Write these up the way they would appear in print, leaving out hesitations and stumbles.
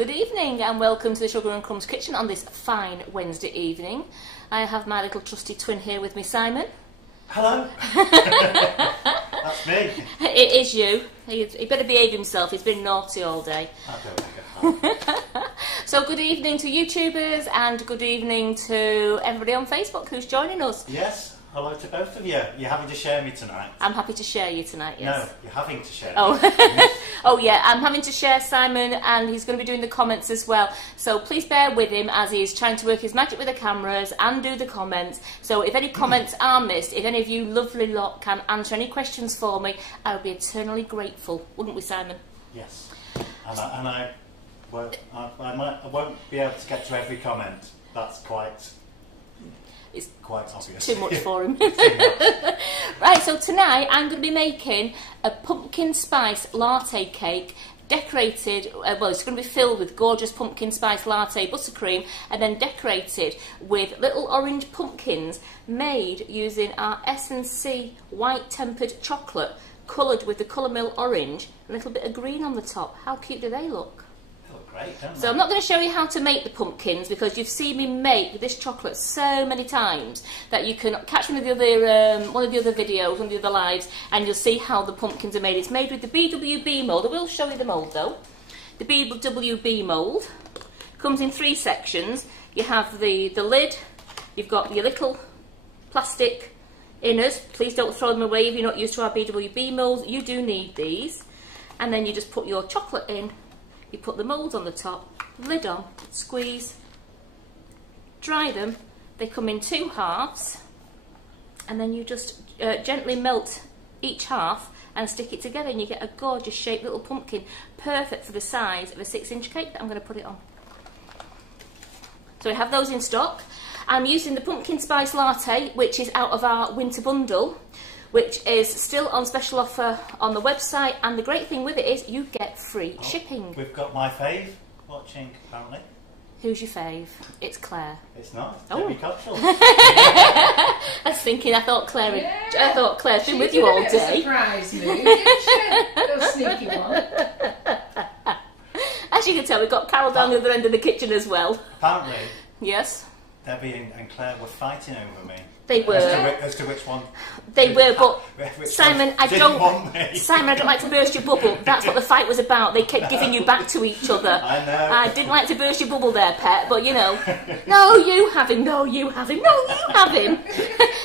Good evening and welcome to the Sugar and Crumbs kitchen on this fine Wednesday evening. I have my little trusty twin here with me, Simon. Hello. That's me. It is you. He better behave himself, he's been naughty all day. I don't think I have. So good evening to YouTubers and good evening to everybody on Facebook who's joining us. Yes, hello to both of you. You're having to share me tonight. I'm happy to share you tonight, yes. No, you're having to share Oh. me. Oh yeah, I'm having to share Simon and he's going to be doing the comments as well. So please bear with him as he's trying to work his magic with the cameras and do the comments. So if any comments are missed, if any of you lovely lot can answer any questions for me, I would be eternally grateful, wouldn't we, Simon? Yes. And I won't be able to get to every comment. That's quite obvious. Too much for him. Right, so tonight I'm going to be making a pumpkin spice latte cake decorated, well, it's going to be filled with gorgeous pumpkin spice latte buttercream and then decorated with little orange pumpkins made using our S&C white tempered chocolate coloured with the colour mill orange and a little bit of green on the top. How cute do they look? Great, don't they? So I'm not going to show you how to make the pumpkins because you've seen me make this chocolate so many times that you can catch one of the other videos, one of the other lives, and you'll see how the pumpkins are made. It's made with the BWB mould. I will show you the mould though. The BWB mould comes in 3 sections. You have the lid, you've got your little plastic inners. Please don't throw them away if you're not used to our BWB moulds. You do need these. And then you just put your chocolate in. You put the mould on the top, lid on, squeeze, dry them. They come in 2 halves and then you just gently melt each half and stick it together and you get a gorgeous shaped little pumpkin, perfect for the size of a 6-inch cake that I'm going to put it on. So we have those in stock. I'm using the Pumpkin Spice Latte, which is out of our winter bundle, which is still on special offer on the website, and the great thing with it is you get free shipping. We've got my fave watching, apparently. Who's your fave? It's Claire. It's not. It's Oh. Debbie Cottrell. I was thinking, I thought Claire's been with you all day. Surprise me. Little sneaky one. As you can tell, we've got Carol down the other end of the kitchen as well. Apparently, Yes. Debbie and Claire were fighting over me. They were. As to which one. They were, but Simon, I didn't want me. Simon, I don't like to burst your bubble. That's what the fight was about. They kept giving you back to each other. I know. I didn't like to burst your bubble there, pet, but you know. No, you have him. No, you have him. No, you have him.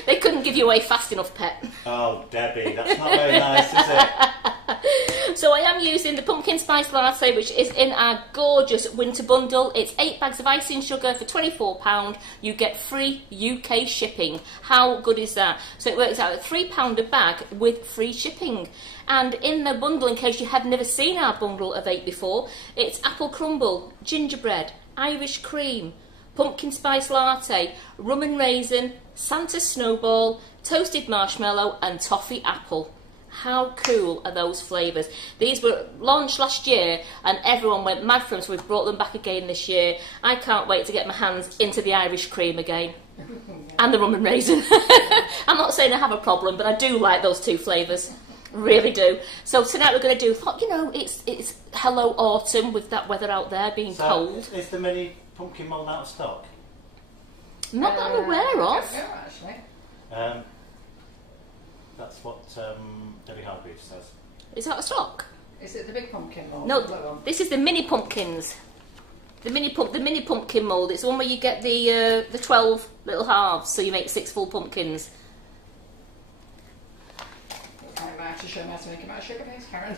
They couldn't give you away fast enough, pet. Oh, Debbie, that's not very nice, is it? So I am using the Pumpkin Spice Latte, which is in our gorgeous winter bundle. It's 8 bags of icing sugar for £24. You get free UK shipping. How good is that? So it works out at £3 a bag with free shipping. And in the bundle, in case you had never seen our bundle of 8 before, it's apple crumble, gingerbread, Irish cream, pumpkin spice latte, rum and raisin, Santa snowball, toasted marshmallow and toffee apple. How cool are those flavours? These were launched last year and everyone went mad for them, so we've brought them back again this year. I can't wait to get my hands into the Irish cream again. And the rum and raisin. I'm not saying I have a problem, but I do like those 2 flavours. Really do. So tonight we're going to do, you know, it's hello autumn with that weather out there being cold. Is the mini pumpkin mould out of stock? Not that I'm aware of. I don't know, actually. That's what Debbie Hargreaves says. Is that a stock? Is it the big pumpkin mould? No, this is the mini pumpkins. The mini pumpkin mould. It's the one where you get the 12 little halves, so you make 6 full pumpkins. I'm about to show me how to make them out of sugar base, Karen.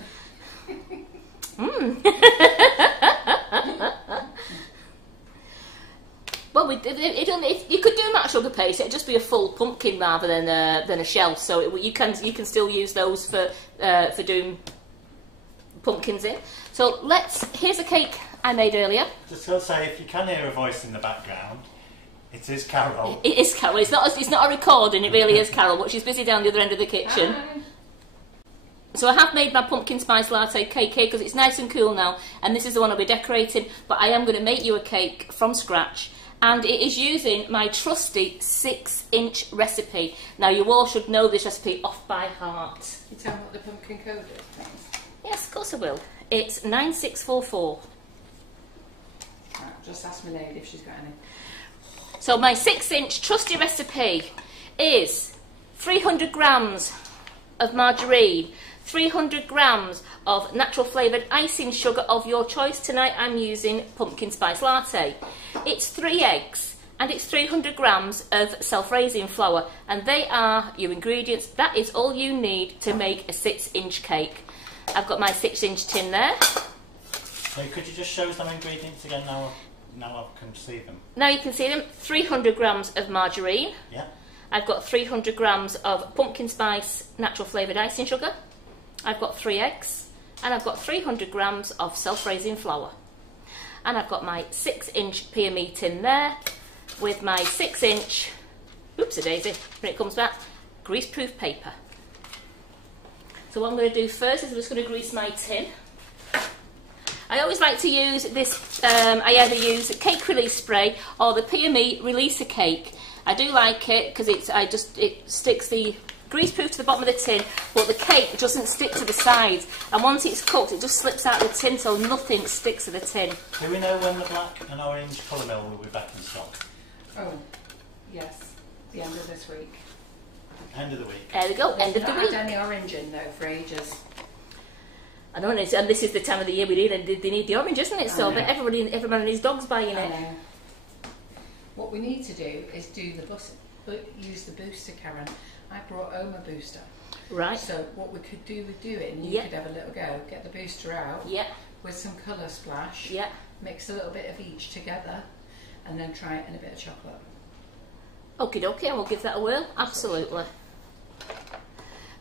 Well, if you could do them out of sugar paste, it'd just be a full pumpkin rather than a shell. So you can still use those for doing pumpkins in. So here's a cake I made earlier. Just going to say, if you can hear a voice in the background, it is Carol. It is Carol. It's not a recording. It really is Carol, but she's busy down the other end of the kitchen. Hi. So I have made my pumpkin spice latte cake here because it's nice and cool now, and this is the one I'll be decorating. But I am going to make you a cake from scratch. And it is using my trusty 6-inch recipe. Now you all should know this recipe off by heart. Can you tell me what the pumpkin code is, please? Yes, of course I will. It's 9644. Just ask my lady if she's got any. So my 6-inch trusty recipe is 300 grams of margarine, 300 grams of natural flavoured icing sugar of your choice. Tonight I'm using Pumpkin Spice Latte. It's 3 eggs and it's 300 grams of self-raising flour, and they are your ingredients. That is all you need to make a 6-inch cake. I've got my 6-inch tin there. So could you just show some ingredients again now I can see them? Now you can see them. 300 grams of margarine. Yeah. I've got 300 grams of pumpkin spice natural flavoured icing sugar. I've got 3 eggs, and I've got 300 grams of self-raising flour. And I've got my 6-inch PME tin there with my 6-inch, oops-a-daisy, when it comes back, grease-proof paper. So what I'm going to do first is I'm just going to grease my tin. I always like to use this, I either use cake release spray or the PME releaser cake. I do like it because it sticks the grease-proof to the bottom of the tin, but the cake doesn't stick to the sides. And once it's cooked, it just slips out of the tin, so nothing sticks to the tin. Do we know when the black and orange colour mill will be back in stock? Oh, yes. The end of this week. End of the week. There we go, end of the week. I've not had any orange in though for ages. I know, and this is the time of the year we need, and they need the orange, isn't it? So, but everybody and his dog's buying it. I know. What we need to do is use the booster, Karen. I brought home a booster. Right. So what we could do with doing, you could have a little go, get the booster out with some colour splash, mix a little bit of each together, and then try it in a bit of chocolate. Okie dokie, I will give that a whirl. Absolutely.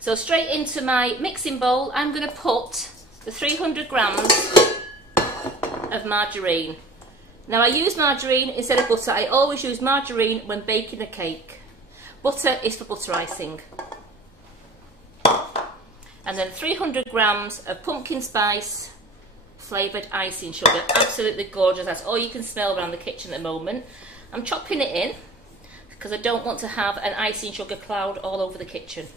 So straight into my mixing bowl, I'm going to put the 300 grams of margarine. Now I use margarine instead of butter. I always use margarine when baking a cake. Butter is for butter icing. And then 300 grams of pumpkin spice flavoured icing sugar. Absolutely gorgeous. That's all you can smell around the kitchen at the moment. I'm chopping it in because I don't want to have an icing sugar cloud all over the kitchen.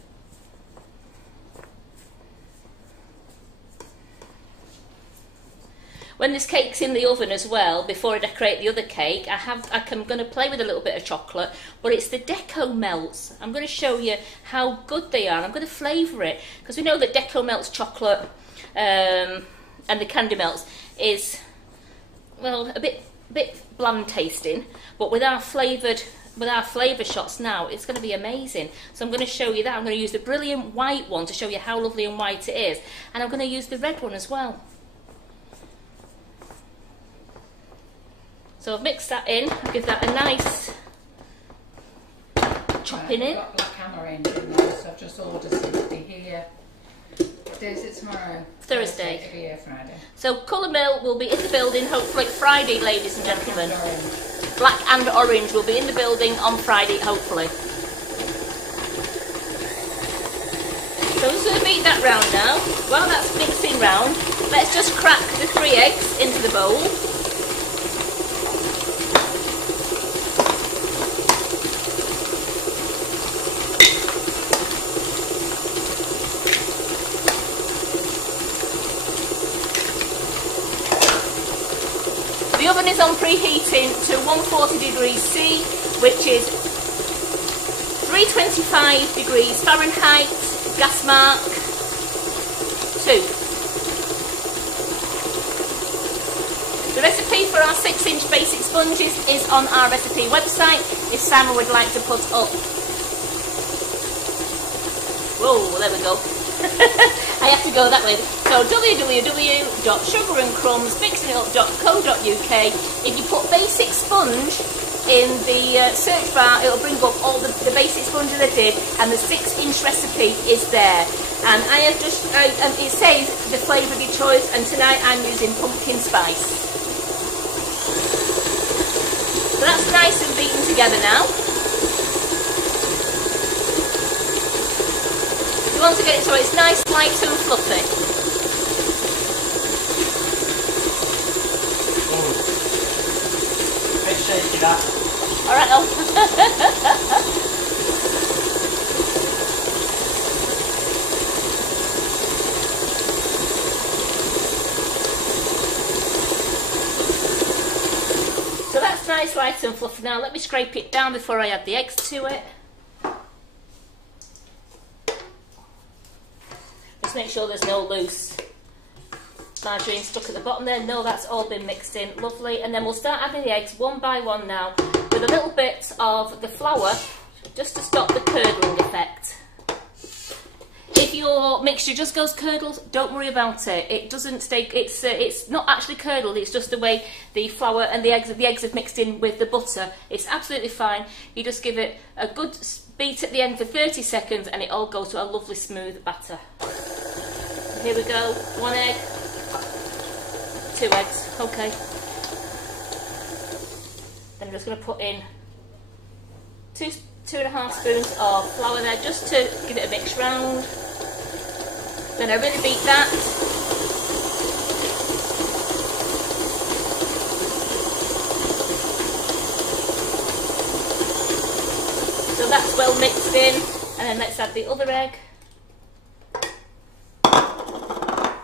When this cake's in the oven as well, before I decorate the other cake, I'm going to play with a little bit of chocolate, but it's the Deco Melts. I'm going to show you how good they are. I'm going to flavour it, because we know that Deco Melts chocolate and the Candy Melts is, well, a bit bland tasting, but with our flavour shots now, it's going to be amazing. So I'm going to show you that. I'm going to use the brilliant white one to show you how lovely and white it is, and I'm going to use the red one as well. So I've mixed that in, give that a nice chopping in. I've got black and orange in there, so I've just ordered some to be here. What day is it tomorrow? Thursday. It'll be here Friday. So Colour Mill will be in the building hopefully Friday, ladies and gentlemen. Black and orange will be in the building on Friday, hopefully. So I'm just going to beat that round now. While that's mixing round, let's just crack the 3 eggs into the bowl. The oven is on preheating to 140 degrees C, which is 325 degrees Fahrenheit, gas mark 2. The recipe for our 6-inch basic sponges is on our recipe website if Simon would like to put up. Whoa, there we go. I have to go that way. So www.sugarandcrumbsmixingup.co.uk. If you put basic sponge in the search bar, it'll bring up all the basic sponges I did, and the 6-inch recipe is there. And I have just, it says the flavour of your choice, and tonight I'm using pumpkin spice. So that's nice and beaten together now. You want to get it so it's nice, light and fluffy. Oh, a bit shaky that. Alright, nice light and fluffy now. Let me scrape it down before I add the eggs to it. Just make sure there's no loose margarine stuck at the bottom there. No, that's all been mixed in. Lovely. And then we'll start adding the eggs one by one now with a little bit of the flour just to stop the curdling effect. If your mixture just goes curdled, don't worry about it. It doesn't stay. It's not actually curdled. It's just the way the flour and the eggs have mixed in with the butter. It's absolutely fine. You just give it a good beat at the end for 30 seconds, and it all goes to a lovely smooth batter. Here we go. 1 egg, 2 eggs. Okay. Then I'm just going to put in 2.5 spoons of flour there, just to give it a mix round. Then I really beat that. So that's well mixed in, and then let's add the other egg.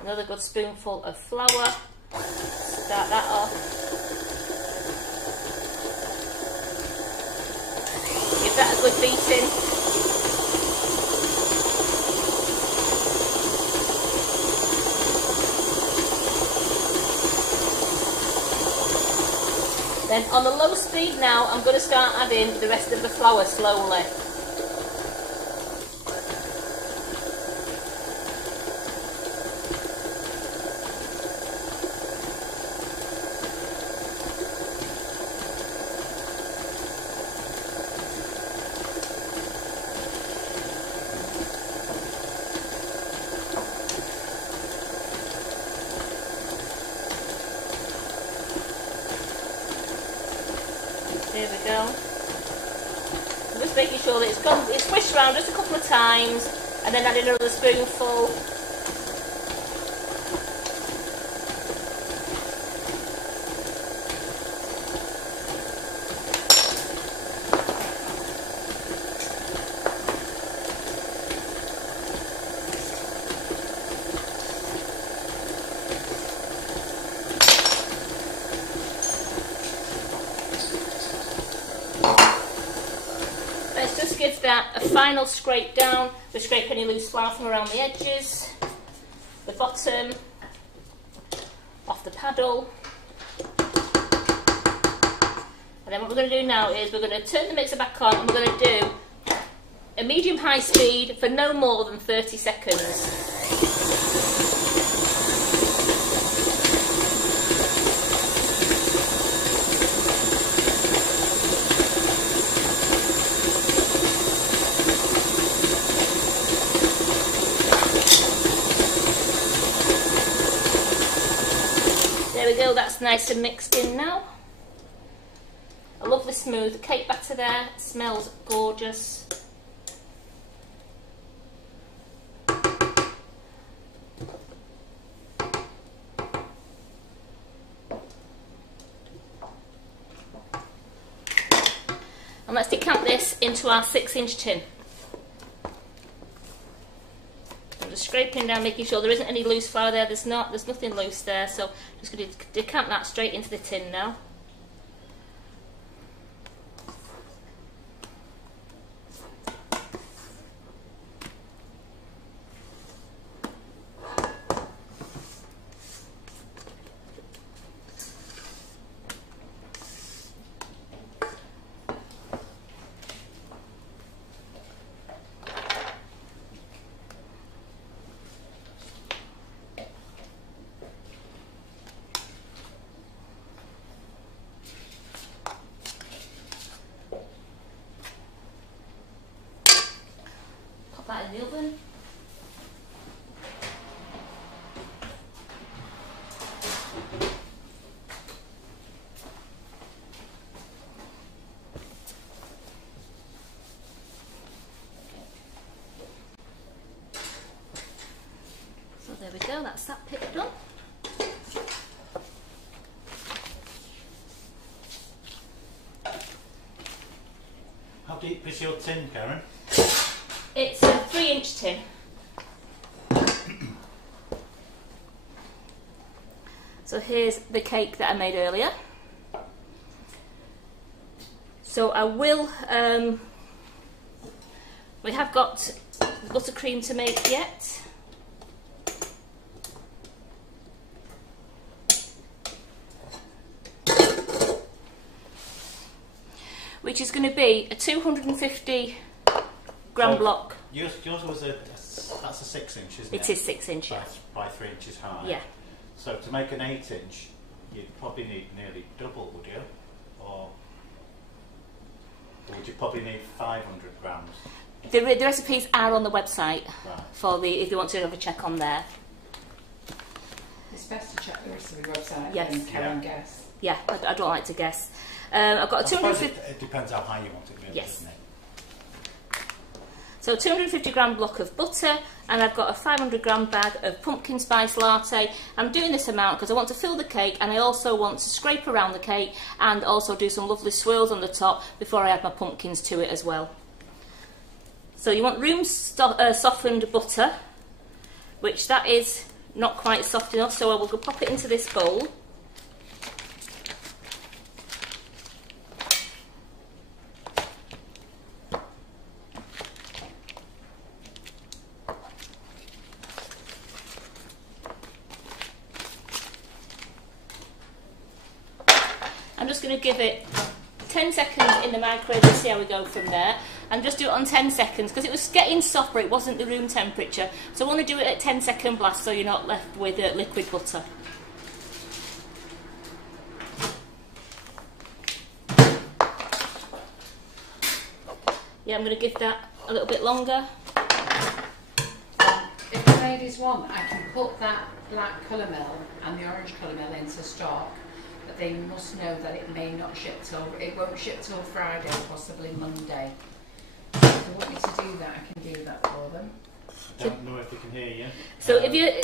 Another good spoonful of flour. Start that off. Give that a good beating. Then on the low speed now, I'm going to start adding the rest of the flour slowly. Here we go. I'm just making sure that it's swished around just a couple of times, and then add another spoonful. Give that a final scrape down. We scrape any loose flour from around the edges, the bottom, off the paddle. And then what we're going to do now is we're going to turn the mixer back on, and we're going to do a medium-high speed for no more than 30 seconds. There we go, that's nice and mixed in now. A lovely smooth cake batter there, it smells gorgeous. And let's decant this into our 6-inch tin. I'm just scraping down, making sure there isn't any loose flour there. There's nothing loose there, so just going to decant that straight into the tin now. That in the oven. So there we go, that's that bit done. How deep is your tin, Karen? It's a 3-inch tin. So here's the cake that I made earlier. So I will, we have got buttercream to make yet. Which is going to be a 250 gram block. Yours was that's a 6 inch, isn't it? It is 6 inch, yeah. By 3 inches high. Yeah. So to make an 8 inch, you'd probably need nearly double, would you? Or would you probably need 500 grams? The recipes are on the website, right, for if you want to have a check on there. It's best to check the recipe website. Yes. And Karen guess. Yeah, I don't like to guess. I've got a 250. It depends how high you want it, really, yes. Doesn't it? So 250 gram block of butter, and I've got a 500 gram bag of pumpkin spice latte. I'm doing this amount because I want to fill the cake, and I also want to scrape around the cake and also do some lovely swirls on the top before I add my pumpkins to it as well. So you want room softened butter, which that is not quite soft enough, so I will go pop it into this bowl. I'm just going to give it 10 seconds in the microwave and see how we go from there. And just do it on 10 seconds because it was getting soft, but it wasn't the room temperature. So I want to do it at 10-second blast so you're not left with liquid butter. Yeah, I'm going to give that a little bit longer. If the ladies want, I can put that black colour mill and the orange colour mill into stock. But they must know that it may not ship it won't ship till Friday, possibly Monday. So if they want me to do that, I can do that for them. I don't know if they can hear you.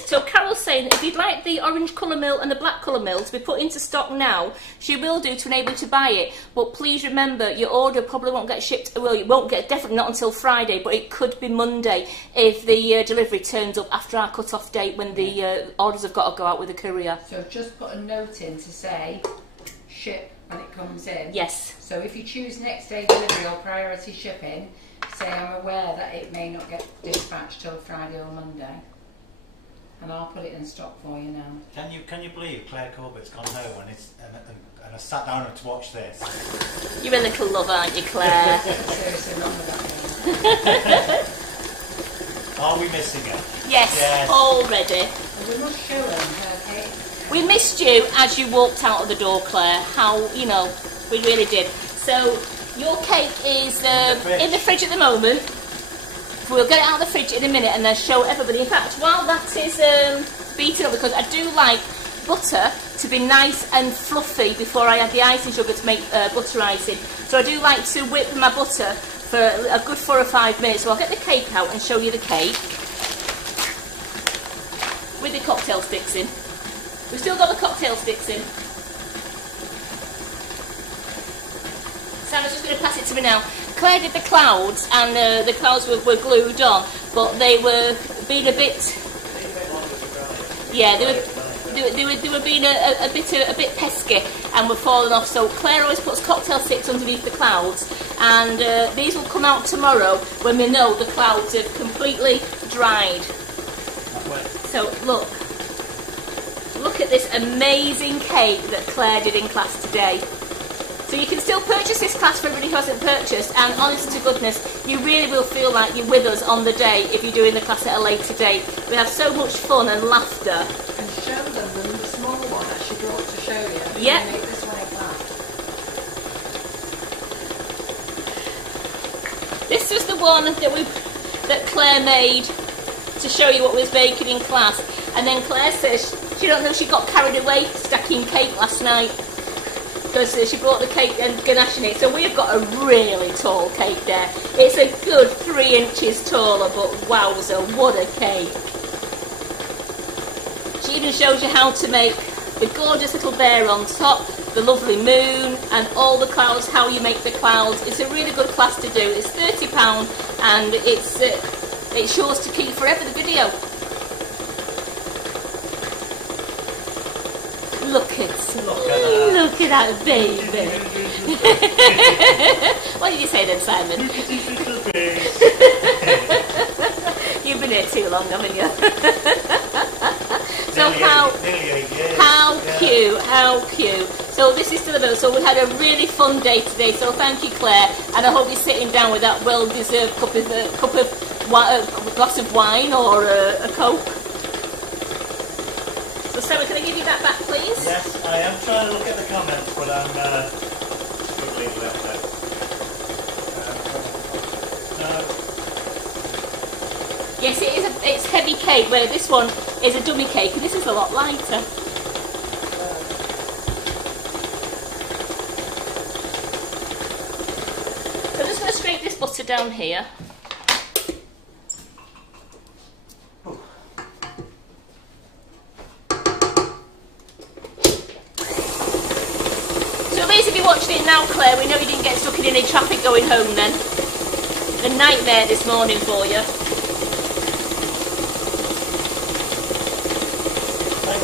So Carol's saying that if you'd like the orange colour mill and the black colour mill to be put into stock now, she will do to enable you to buy it. But please remember, your order probably won't get shipped. Well, it won't get, definitely not until Friday, but it could be Monday if the delivery turns up after our cut-off date when the orders have got to go out with the courier. So just put a note in to say ship when it comes in. Yes. So if you choose next day delivery or priority shipping, say I'm aware that it may not get dispatched till Friday or Monday, and I'll put it in stock for you now. Can you believe Claire Corbett's gone home and I sat down to watch this? You're a little love, aren't you, Claire? Seriously, wrong with that. Are we missing her? Yes, already. And we must show them her cake. We missed you as you walked out of the door, Claire. How, you know, we really did. So your cake is in the fridge at the moment. We'll get it out of the fridge in a minute and then show everybody. In fact, while that is beaten up, because I do like butter to be nice and fluffy before I add the icing sugar to make butter icing. So I do like to whip my butter for a good 4 or 5 minutes. So I'll get the cake out and show you the cake with the cocktail sticks in. We've still got the cocktail sticks in. Sandra's just going to pass it to me now. Claire did the clouds, and the clouds were glued on, but they were being a bit. Yeah, they were being a bit pesky and were falling off. So Claire always puts cocktail sticks underneath the clouds, and these will come out tomorrow when we know the clouds have completely dried. So look at this amazing cake that Claire did in class today. So you can still purchase this class for everybody who hasn't purchased, and honest to goodness, you really will feel like you're with us on the day if you're doing the class at a later date. We have so much fun and laughter. And show them the small one that she brought to show you. Yep. Make this one in class. This was the one that Claire made to show you what we was baking in class, and then Claire says she don't know she got carried away stacking cake last night, because she brought the cake and ganaching it. So we've got a really tall cake there. It's a good 3 inches taller, but wowza, what a cake. She even shows you how to make the gorgeous little bear on top, the lovely moon, and all the clouds, how you make the clouds. It's a really good class to do. It's £30 and it's yours to keep forever, the video. Look at that baby. What did you say then, Simon? You've been here too long, haven't you? So how cute. So this is still about. So we had a really fun day today. So thank you, Claire, and I hope you're sitting down with that well-deserved glass of wine or a Coke. So Sarah, can I give you that back, please? Yes, I am trying to look at the comments, but I'm struggling with that. Yes, it's heavy cake, where this one is a dummy cake, and this is a lot lighter. So I'm just going to scrape this butter down here. So at least if you're watching it now, Claire, we know you didn't get stuck in any traffic going home then. A nightmare this morning for you.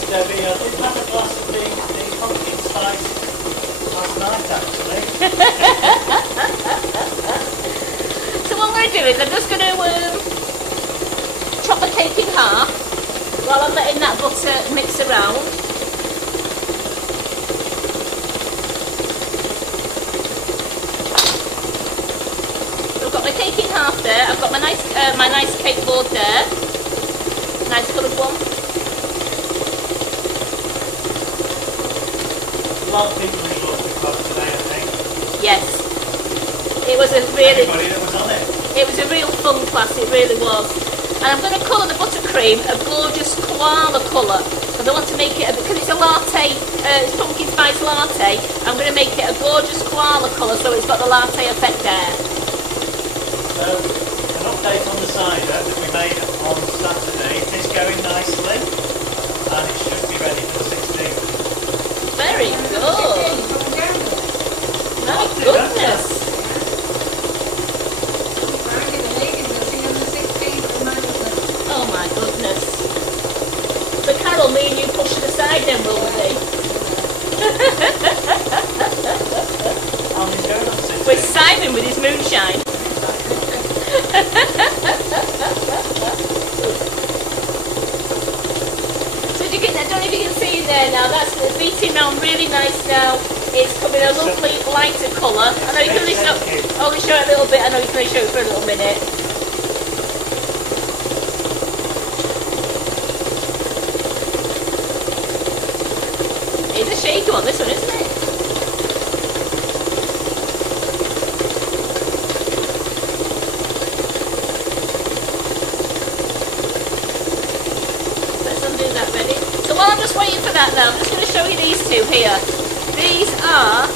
Debbie, I did have a glass of the pumpkin spice last night actually. So what I'm going to do is I'm just going to chop the cake in half while I'm letting that butter mix around. So I've got my cake in half there. I've got my nice cake board there. Nice coloured one. A lot of people enjoyed the club today, I think. Yes. It was a really... Everybody that was on it. It was a real fun class, it really was. And I'm going to colour the buttercream a gorgeous koala colour. Because I want to make it, because it's a latte, it's pumpkin spice latte, I'm going to make it a gorgeous koala colour so it's got the latte effect there. So, an update on the cider that we made on Saturday. It is going nicely. And it should be ready for the 16th. Very good. My goodness. Oh my goodness. So Carol, me and you push it aside then, will we? We're Simon with his moonshine. I don't know if you can see it there now, that's beating round really nice now. It's coming a lovely lighter colour. I know you can only show it a little bit, I know you can only show it for a little minute. It's a shaky one, this one, isn't it? While I'm just waiting for that now, I'm just going to show you these two here. These are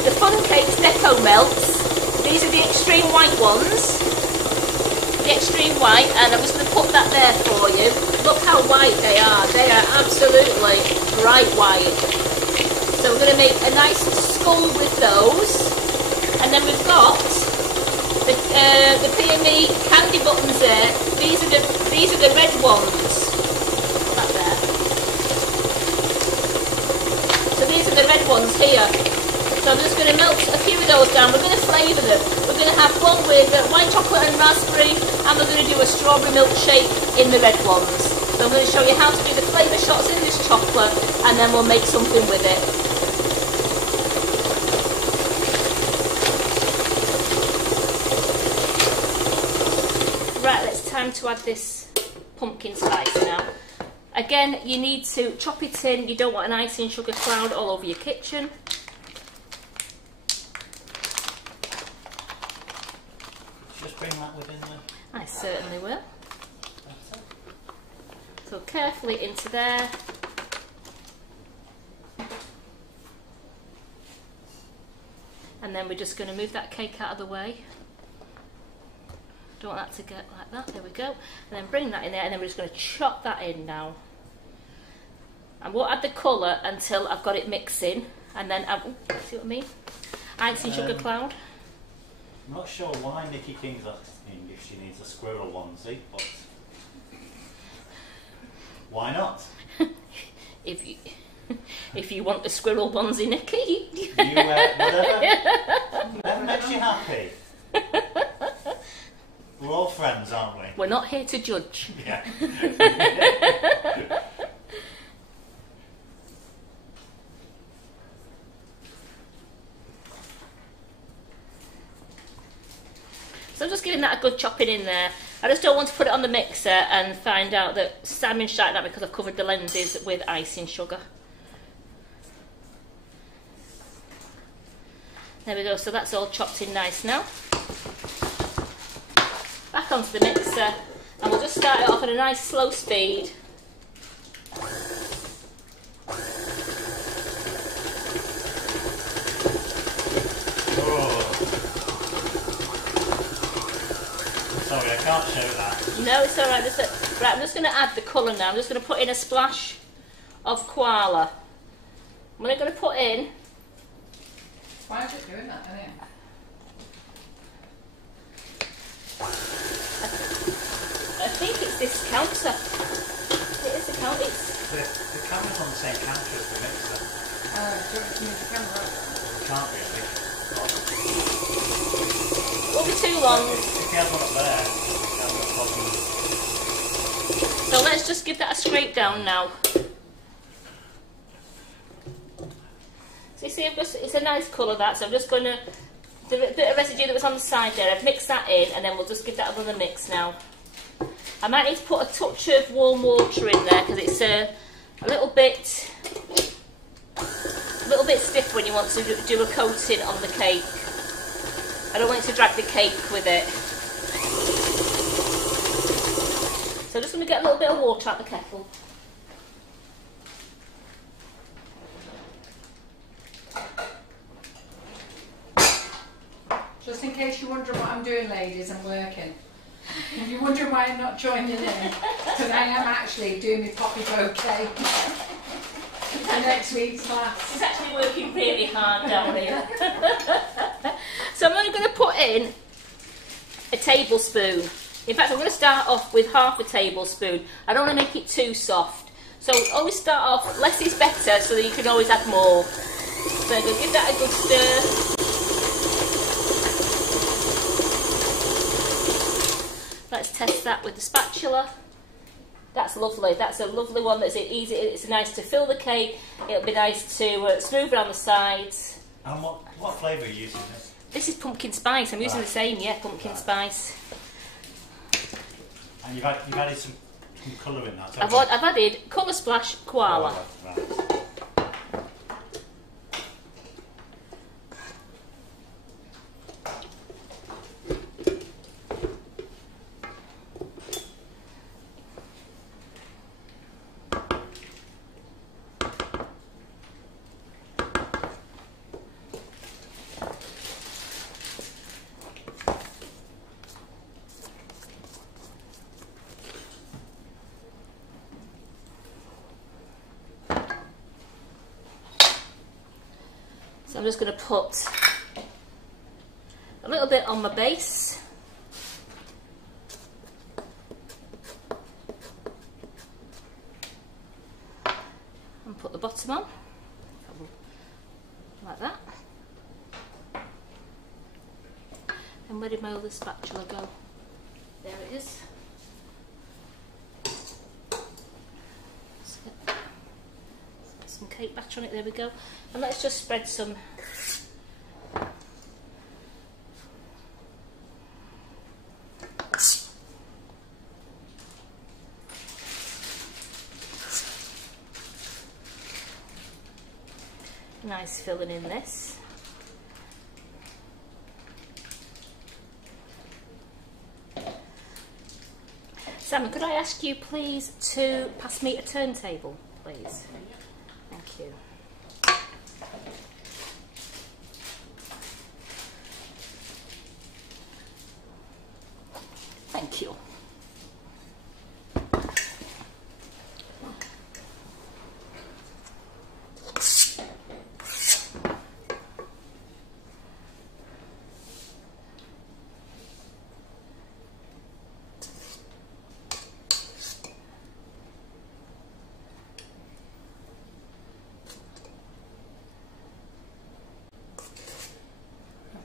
the Fun Cakes Deco Melts. These are the extreme white ones. The extreme white, and I'm just going to put that there for you. Look how white they are. They are absolutely bright white. So we're going to make a nice skull with those. And then we've got the PME candy buttons there. These are the red ones. So these are the red ones here. So I'm just going to melt a few of those down. We're going to flavour them. We're going to have one with white chocolate and raspberry, and we're going to do a strawberry milkshake in the red ones. So I'm going to show you how to do the flavour shots in this chocolate, and then we'll make something with it. Right, it's time to add this pumpkin spice now. Again, you need to chop it in. You don't want an icing sugar cloud all over your kitchen. Just bring that within there. I certainly will. So carefully into there. And then we're just going to move that cake out of the way. Don't want that to get like that. There we go. And then bring that in there, and then we're just going to chop that in now. I won't add the colour until I've got it mixing, and then see what I mean? Icing sugar cloud. I'm not sure why Nikki King's asking if she needs a squirrel onesie, but why not? If if you want a squirrel onesie, Nikki. Whatever makes you happy. We're all friends, aren't we? We're not here to judge. Yeah. So I'm just giving that a good chopping in there. I just don't want to put it on the mixer and find out that salmon's shite out because I've covered the lenses with icing sugar. There we go, so that's all chopped in nice now. Back onto the mixer, and we'll just start it off at a nice slow speed. Sorry, I can't show that. No, it's alright. Right, I'm just going to add the colour now. I'm just going to put in a splash of koala. I'm going to put in... Why is it doing that, isn't it? I think it's this counter. It is the counter. The camera's on the same counter as the mixer. Do you want to move the camera up? It can't be, I think. Won't be too long. If you have one up there, you have a problem. So let's just give that a scrape down now. So you see, it's a nice colour that, so I'm just going to... The bit of residue that was on the side there, I've mixed that in, and then we'll just give that another mix now. I might need to put a touch of warm water in there because it's a little bit stiff when you want to do a coating on the cake. I don't want it to drag the cake with it. So I'm just going to get a little bit of water out the kettle. Just in case you're wondering what I'm doing, ladies, I'm working. If you're wondering why I'm not joining in, because I am actually doing my poppy bouquet for next week's class. It's actually working really hard down here. So I'm only going to put in a tablespoon. In fact, I'm going to start off with half a tablespoon. I don't want to make it too soft. So always start off, less is better, so that you can always add more. So I'm going to give that a good stir. Let's test that with the spatula. That's lovely. That's a lovely one. That's easy. It's nice to fill the cake. It'll be nice to smooth around the sides. And what flavour are you using? This is pumpkin spice. I'm using the same, yeah, pumpkin spice. And you've added some colour in that. I've added colour splash koala. Right. So I'm just going to put a little bit on my base. And put the bottom on. Like that. And where did my other spatula go? There it is. Some cake batter on it, there we go. And let's just spread some nice filling in this. Sam, could I ask you please to pass me a turntable, please? Thank you. Thank you.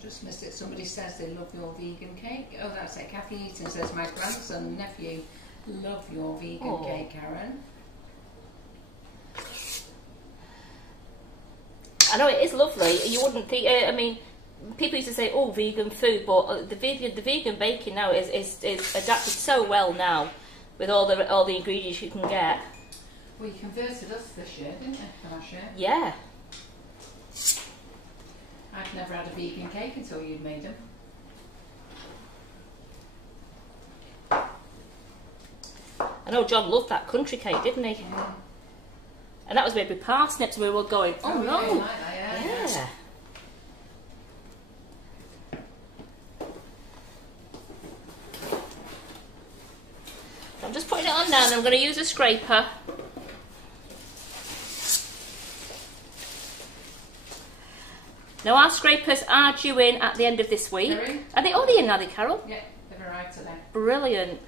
Just missed it. Somebody says they love your vegan cake. Oh, that's it. Kathy Eaton says my grandson and nephew love your vegan cake, Karen. I know it is lovely. You wouldn't think. I mean, people used to say, "Oh, vegan food," but the vegan baking now is adapted so well now, with all the ingredients you can get. Well, you converted us this year, didn't you? Last year. Yeah. I've never had a vegan cake until you'd made them. I know John loved that country cake, didn't he? Yeah. And that was made with parsnips, and we were going, oh no! Yeah, like that, yeah. So I'm just putting it on now, and I'm going to use a scraper. Now our scrapers are due in at the end of this week. Are they already in, are they, Carol? Yeah, they've arrived today. Brilliant.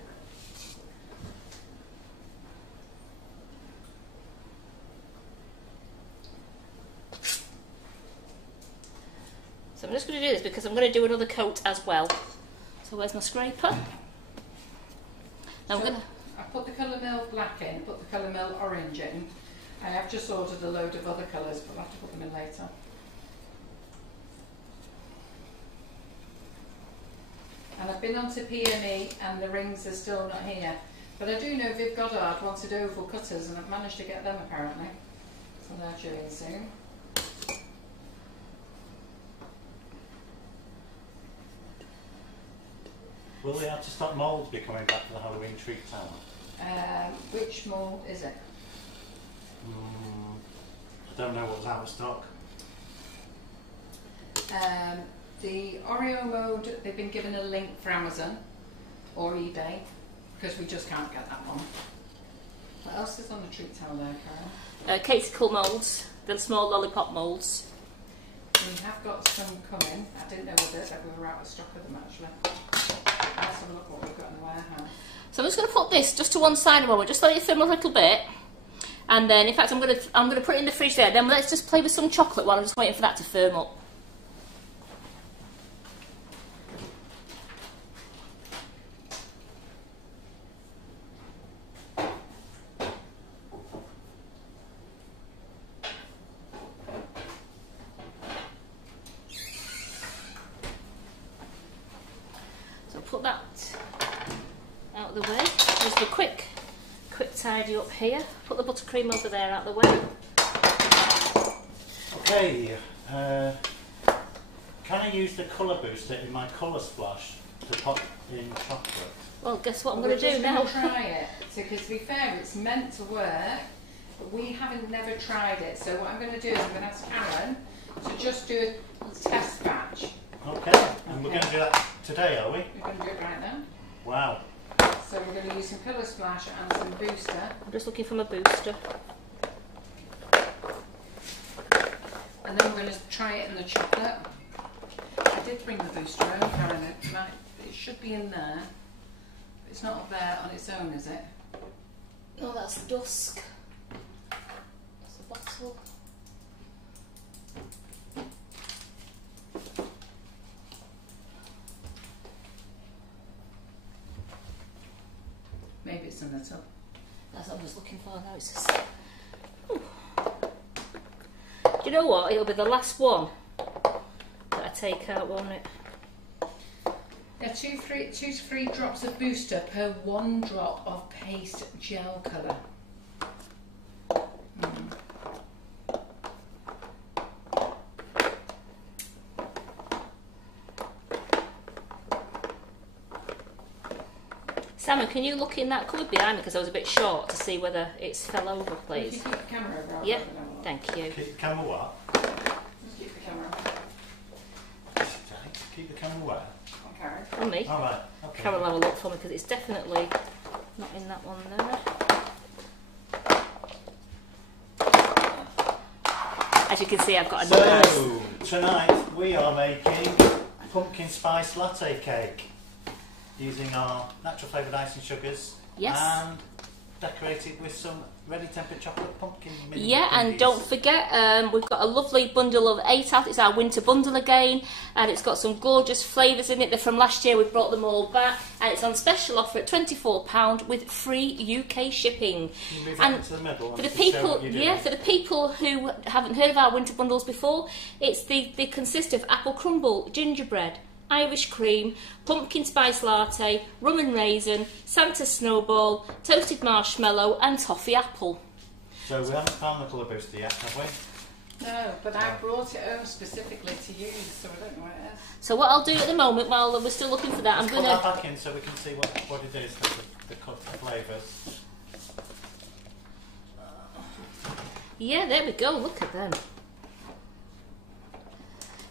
So I'm just going to do this because I'm going to do another coat as well. So where's my scraper? Now I'm going to... I put the colour mill black in, put the colour mill orange in. I have just ordered a load of other colours, but I'll have to put them in later. And I've been on to PME and the rings are still not here. But I do know Viv Goddard wanted oval cutters and I've managed to get them apparently. So they're due in soon. Will the artist moulds be coming back to the Halloween treat tower? Which mould is it? I don't know what's out of stock. The Oreo mode, they've been given a link for Amazon or eBay because we just can't get that one. What else is on the treat towel there, Karen? Caticle moulds, the small lollipop moulds. We have got some coming. I didn't know that we were out of stock of them actually. Let's have a look what we've got in the warehouse. So I'm just going to put this just to one side a moment, just let it firm a little bit. And then, in fact, I'm going to put it in the fridge there. Then let's just play with some chocolate while I'm just waiting for that to firm up. Put that out of the way. Just a quick tidy up here. Put the buttercream over there out of the way. Okay, can I use the colour booster in my colour splash to pop in chocolate? Well, guess what I'm going to do now? Try it. So, because to be fair, it's meant to work, but we haven't never tried it. So what I'm going to do is I'm going to ask Karen to just do a test batch. Okay, and we're going to do that today, are we? We're going to do it right now. Wow. So we're going to use some colour splash and some booster. I'm just looking for my booster. And then we're going to try it in the chocolate. I did bring the booster home, Karen. It should be in there. It's not up there on its own, is it? No, that's dusk. That's the bottle. Maybe it's in the tub. That's what I'm just looking for now. It's just... Do you know what? It'll be the last one that I take out, won't it? Yeah, 2 to 3 drops of booster per 1 drop of paste gel colour. Simon, can you look in that cupboard behind me because I was a bit short to see whether it's fell over, please? Keep the camera over. Yep, thank you. Keep the camera what? Just keep the camera over. Keep the camera where? On Karen. On me. All right. Okay. Karen will have a look for me because it's definitely not in that one there. As you can see, I've got a nice... So, tonight we are making pumpkin spice latte cake using our natural flavoured icing sugars yes. and decorate it with some ready tempered chocolate pumpkin. Yeah, and don't forget, we've got a lovely bundle of 8 out. It's our winter bundle again, and it's got some gorgeous flavours in it. They're from last year. We brought them all back, and it's on special offer at £24 with free UK shipping. Can you move and into the middle for the people, for the people who haven't heard of our winter bundles before, they consist of apple crumble, gingerbread, Irish cream, pumpkin spice latte, rum and raisin, Santa snowball, toasted marshmallow and toffee apple. So we haven't found the colour booster yet, have we? No, but I brought it home specifically to use, so I don't know what it is. So what I'll do at the moment, while we're still looking for that, Let's I'm going to put that back in so we can see what it is, the flavours. Yeah, there we go, look at them.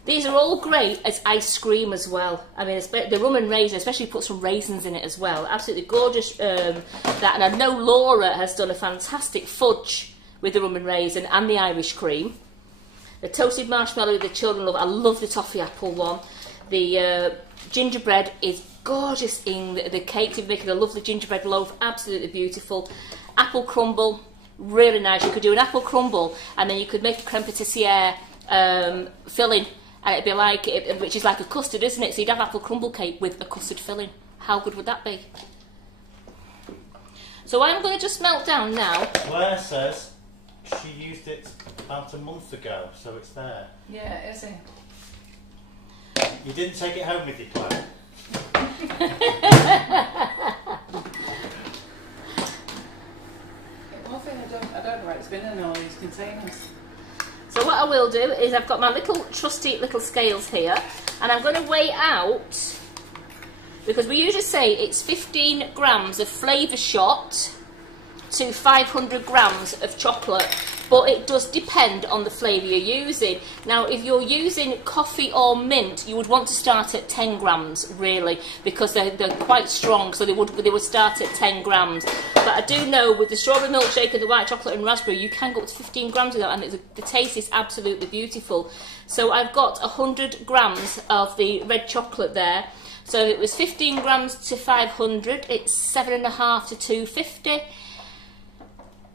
These are all great as ice cream as well. I mean, the rum and raisin, especially put some raisins in it as well. Absolutely gorgeous. That, and I know Laura has done a fantastic fudge with the rum and raisin and the Irish cream. The toasted marshmallow the children love. I love the toffee apple one. The gingerbread is gorgeous in the cake. You're making a lovely gingerbread loaf, absolutely beautiful. Apple crumble, really nice. You could do an apple crumble and then you could make a creme patissiere filling. And it'd be like, which is like a custard, isn't it? So you'd have apple crumble cake with a custard filling. How good would that be? So I'm going to just melt down now. Claire says she used it about a month ago, so it's there. Yeah, it is. You didn't take it home with you, Claire? One thing I don't know where it's been in all these containers. So what I will do is I've got my little trusty little scales here, and I'm going to weigh out, because we usually say it's 15 grams of flavour shot to 500 grams of chocolate, but it does depend on the flavour you're using. Now, if you're using coffee or mint, you would want to start at 10 grams, really, because they're quite strong, so they would start at 10 grams. But I do know with the strawberry milkshake and the white chocolate and raspberry, you can go up to 15 grams of that, and the taste is absolutely beautiful. So I've got 100 grams of the red chocolate there. So it was 15 grams to 500, it's 7.5 to 250.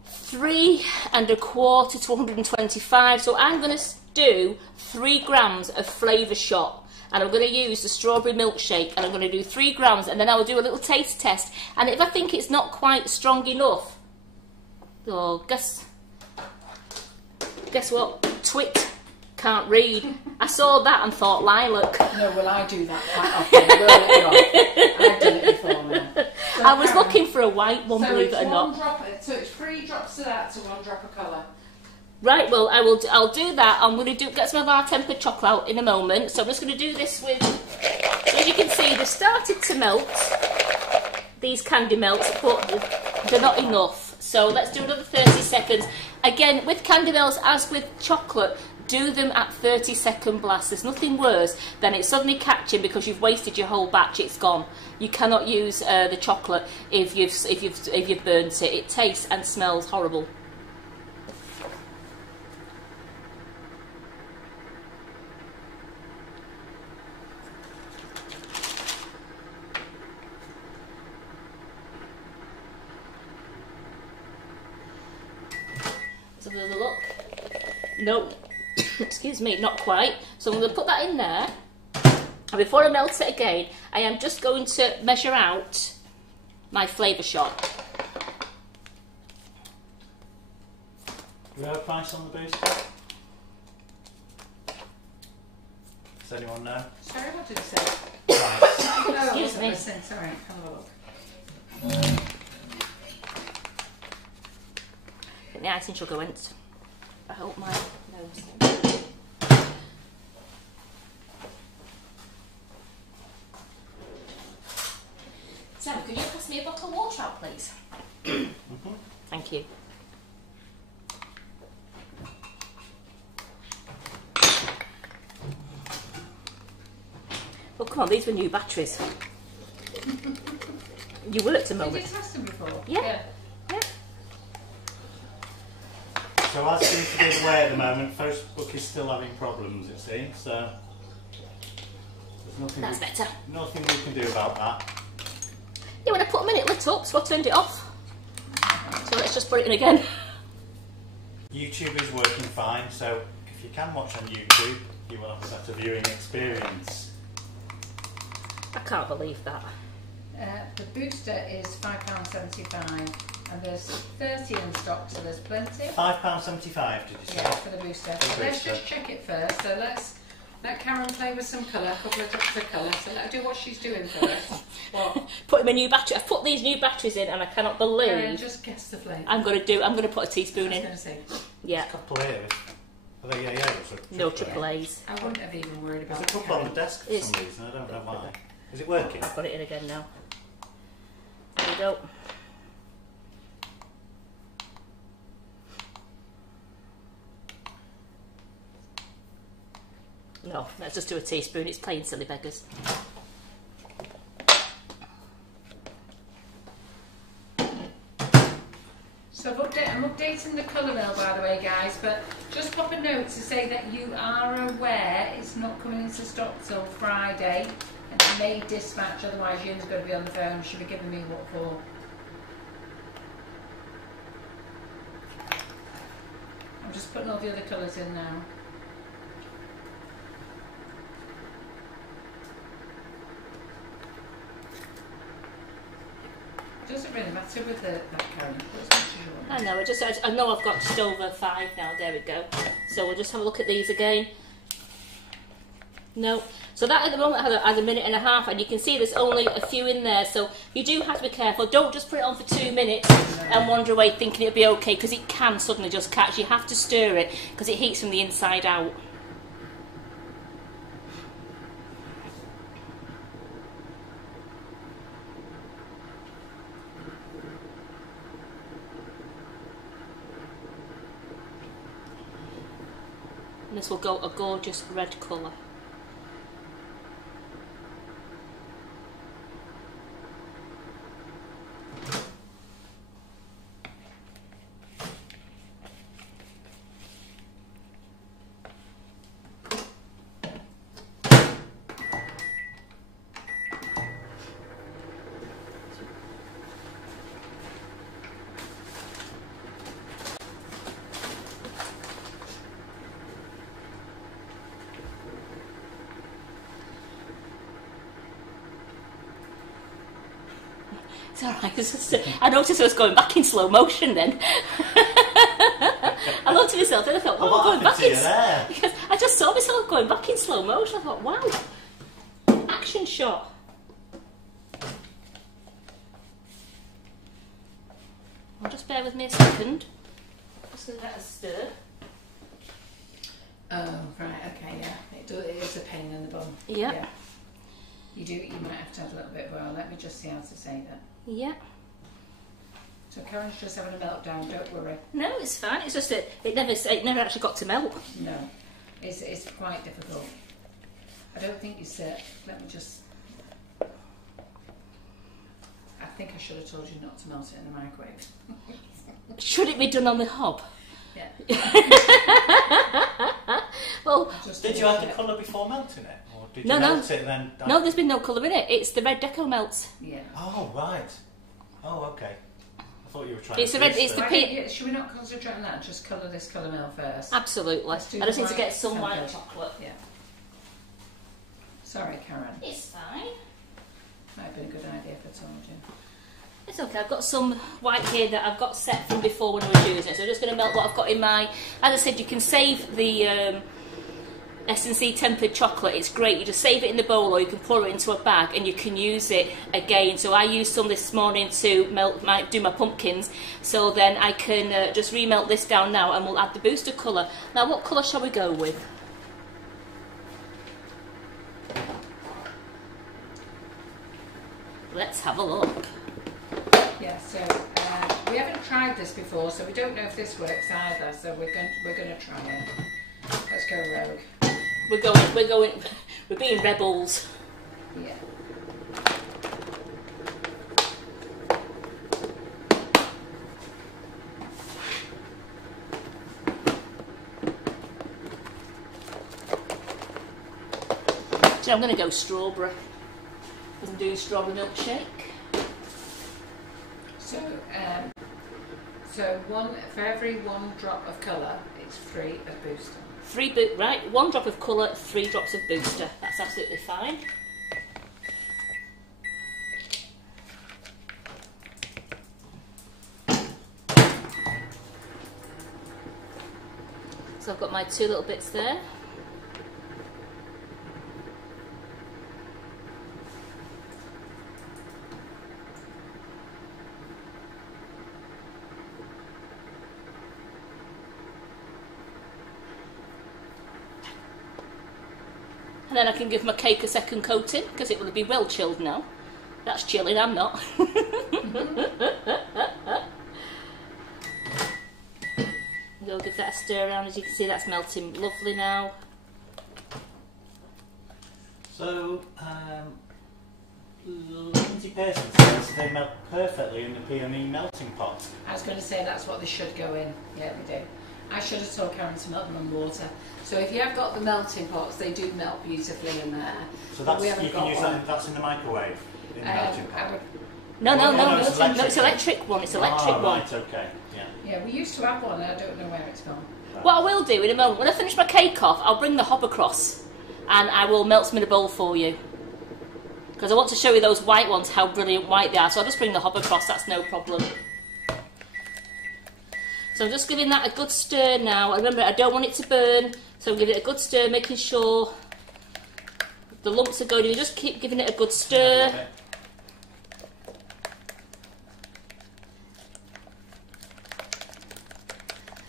3 1/4 to 125. So I'm going to do 3 grams of flavour shot, and I'm going to use the strawberry milkshake, and I'm going to do 3 grams, and then I will do a little taste test, and if I think it's not quite strong enough, oh, guess what? Twit can't read. I saw that and thought lilac. No, well, I do that quite often. I've done it before now. So I was looking for a white one, believe it or not. So it's 3 drops of that to 1 drop of colour. Right, well, I'll do that. I'm going to get some of our tempered chocolate out in a moment. So I'm just going to do this with, so as you can see, they've started to melt, these candy melts, but they're not enough. So let's do another 30 seconds. Again, with candy melts, as with chocolate, do them at 30-second blasts. There's nothing worse than it suddenly catching because you've wasted your whole batch. It's gone. You cannot use the chocolate if you've burnt it. It tastes and smells horrible. Let's have another look. No. Excuse me, not quite. So I'm going to put that in there, and before I melt it again, I am just going to measure out my flavour shot. Do you have a price on the booster? Does anyone know? Sorry, what did you say? Price. Excuse me. Sorry, have a look. I think the icing sugar went. I hope my nose. Sam, can you pass me a bottle of water out, please? Thank you. Well, come on, these were new batteries. You worked a moment. Did you test them before? Yeah. So as seems to be the way at the moment, Facebook is still having problems, it seems, so there's nothing we can do about that. Yeah, when I put them in, it lit up, so I turned it off. let's just put it in again. YouTube is working fine, so if you can watch on YouTube, you will have a better viewing experience. I can't believe that. The booster is £5.75 and there's 30 in stock, so there's plenty. £5.75 did you say? Yeah, for the booster. So let's just check it first. So let's let Karen play with some colour, a couple of drops of colour. So let her do what she's doing first. What? Put in a new battery. I've put these new batteries in and I cannot believe. Karen, just guess the flavour. I'm going to put a teaspoon in. I was going to say. Yeah. It's a couple here. Are they no triple A's. I wouldn't have even worried about it. There's a couple on the desk for some reason, I don't know why. Is it working? I've got it in again now. There we go. No, let's just do a teaspoon. It's plain silly beggars. So I'm updating the colour mill, by the way, guys, but just pop a note to say that you are aware it's not coming into stock till Friday and it may dispatch, otherwise Yin's going to be on the phone. She'll be giving me what for. I'm just putting all the other colours in now. It doesn't really matter with that Karen. I know, I know I've got just over 5 now, there we go. So we'll just have a look at these again. No. So that at the moment has a minute and a half, and you can see there's only a few in there, so you do have to be careful. Don't just put it on for 2 minutes and wander away thinking it'll be okay, because it can suddenly just catch. You have to stir it because it heats from the inside out. And this will go a gorgeous red colour. It's alright, it's just, I noticed I was going back in slow motion then. I looked at myself and I thought, wow, I'm going back in because I just saw myself going back in slow motion. I thought, wow, action shot. Well, just bear with me a second. Just going to let us stir. Oh, right, okay, yeah. It is a pain in the bum. Yeah. Yeah. You might have to have a little bit of oil. Let me just see how to say that. Yeah. So Karen's just having a meltdown, don't worry. No, it's fine. It's just that it never actually got to melt. No, it's quite difficult. I don't think it's let me just... I think I should have told you not to melt it in the microwave. Should it be done on the hob? Yeah. Well, did you add the colour before melting it? Or did you melt it then? No, there's been no colour in it. It's the red deco melts. Yeah. Oh, right. Oh, okay. I thought you were trying it's to... It's the pink. Should we not concentrate on that and just colour this colour mill first? Absolutely. I just need to get some white chocolate. Yeah. Sorry, Karen. It's fine. Might have been a good idea if I told you. It's okay, I've got some white here that I've got set from before when I was using it, so I'm just going to melt what I've got in my... As I said, you can save the S&C tempered chocolate, it's great, you just save it in the bowl or you can pour it into a bag and you can use it again. So I used some this morning to do my pumpkins, so then I can just remelt this down now and we'll add the booster colour. Now what colour shall we go with? Let's have a look. Yeah, so we haven't tried this before, so we don't know if this works either. So we're going to try it. Let's go rogue. We're being rebels. Yeah. So I'm going to go strawberry. And do strawberry milkshake. So for every 1 drop of colour, it's 3 of booster. Right, 1 drop of colour, 3 drops of booster. That's absolutely fine. So I've got my 2 little bits there. And then I can give my cake a second coating because it will be well chilled now. That's chilling, I'm not. Go give that a stir around. As you can see, that's melting lovely now. So, Lindsay Pearson says they melt perfectly in the PME melting pot. I was going to say that's what they should go in. Yeah, they do. I should have told Karen to melt them in water. So if you have got the melting pots, they do melt beautifully in there. So that's, you can use that, that's in the microwave, in the melting pot? No, it's electric one. It's electric one. Right, okay. Yeah, we used to have one and I don't know where it's gone. What I will do in a moment, when I finish my cake off, I'll bring the hob across and I will melt some in a bowl for you. Because I want to show you those white ones, how brilliant white they are. So I'll just bring the hob across, that's no problem. So I'm just giving that a good stir now. Remember, I don't want it to burn, so I'm giving it a good stir, making sure the lumps are going. You just keep giving it a good stir. Okay.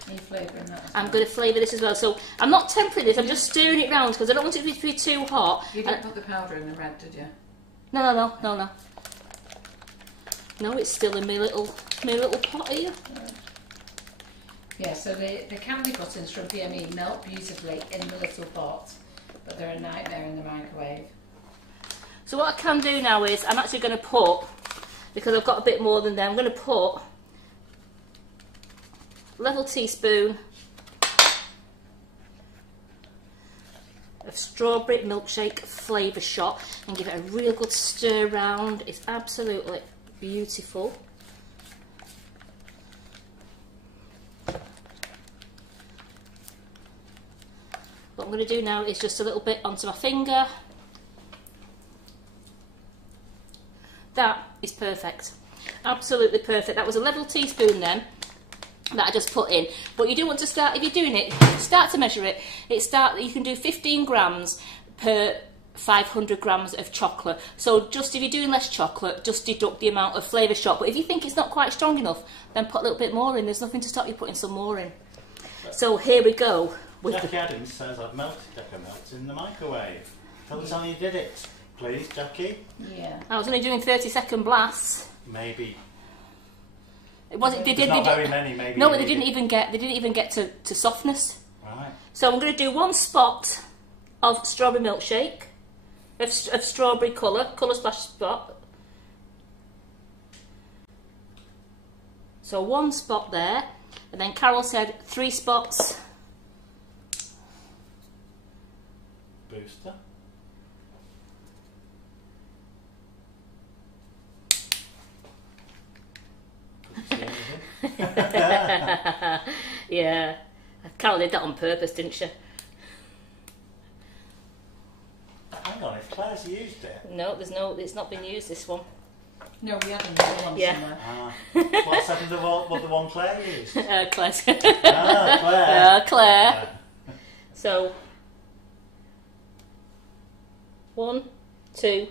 Are you flavouring that as well? I'm going to flavour this as well. So I'm not tempering this, I'm just stirring it round because I don't want it to be too hot. You didn't put the powder in the red, did you? No. No, it's still in my little pot here. Yeah, so the candy buttons from PME melt beautifully in the little pot, but they're a nightmare in the microwave. So what I can do now is, I'm actually going to put, because I've got a bit more than them, I'm going to put a level teaspoon of strawberry milkshake flavour shot and give it a real good stir round. It's absolutely beautiful. What I'm going to do now is just a little bit onto my finger. That is perfect. Absolutely perfect. That was a level teaspoon then that I just put in. But you do want to start, if you're doing it, start to measure it. You can do 15 grams per 500 grams of chocolate. So just if you're doing less chocolate, just deduct the amount of flavour shot. But if you think it's not quite strong enough, then put a little bit more in. There's nothing to stop you putting some more in. So here we go. Jackie Adams says I've melted Deca Melts in the microwave. Tell us how you did it, please, Jackie. Yeah. I was only doing 30-second blasts. Maybe. It wasn't. Not very many. Maybe. No, they didn't even get to softness. Right. So I'm going to do 1 spot of strawberry milkshake, of strawberry colour splash spot. So 1 spot there, and then Carol said 3 spots. Booster. Yeah, Carol did that on purpose, didn't she? Hang on, if Claire's used it. No, it's not been used, this one. No, we had another one somewhere. What's happened to what the one Claire used? Claire. Claire. Claire. So 1, 2,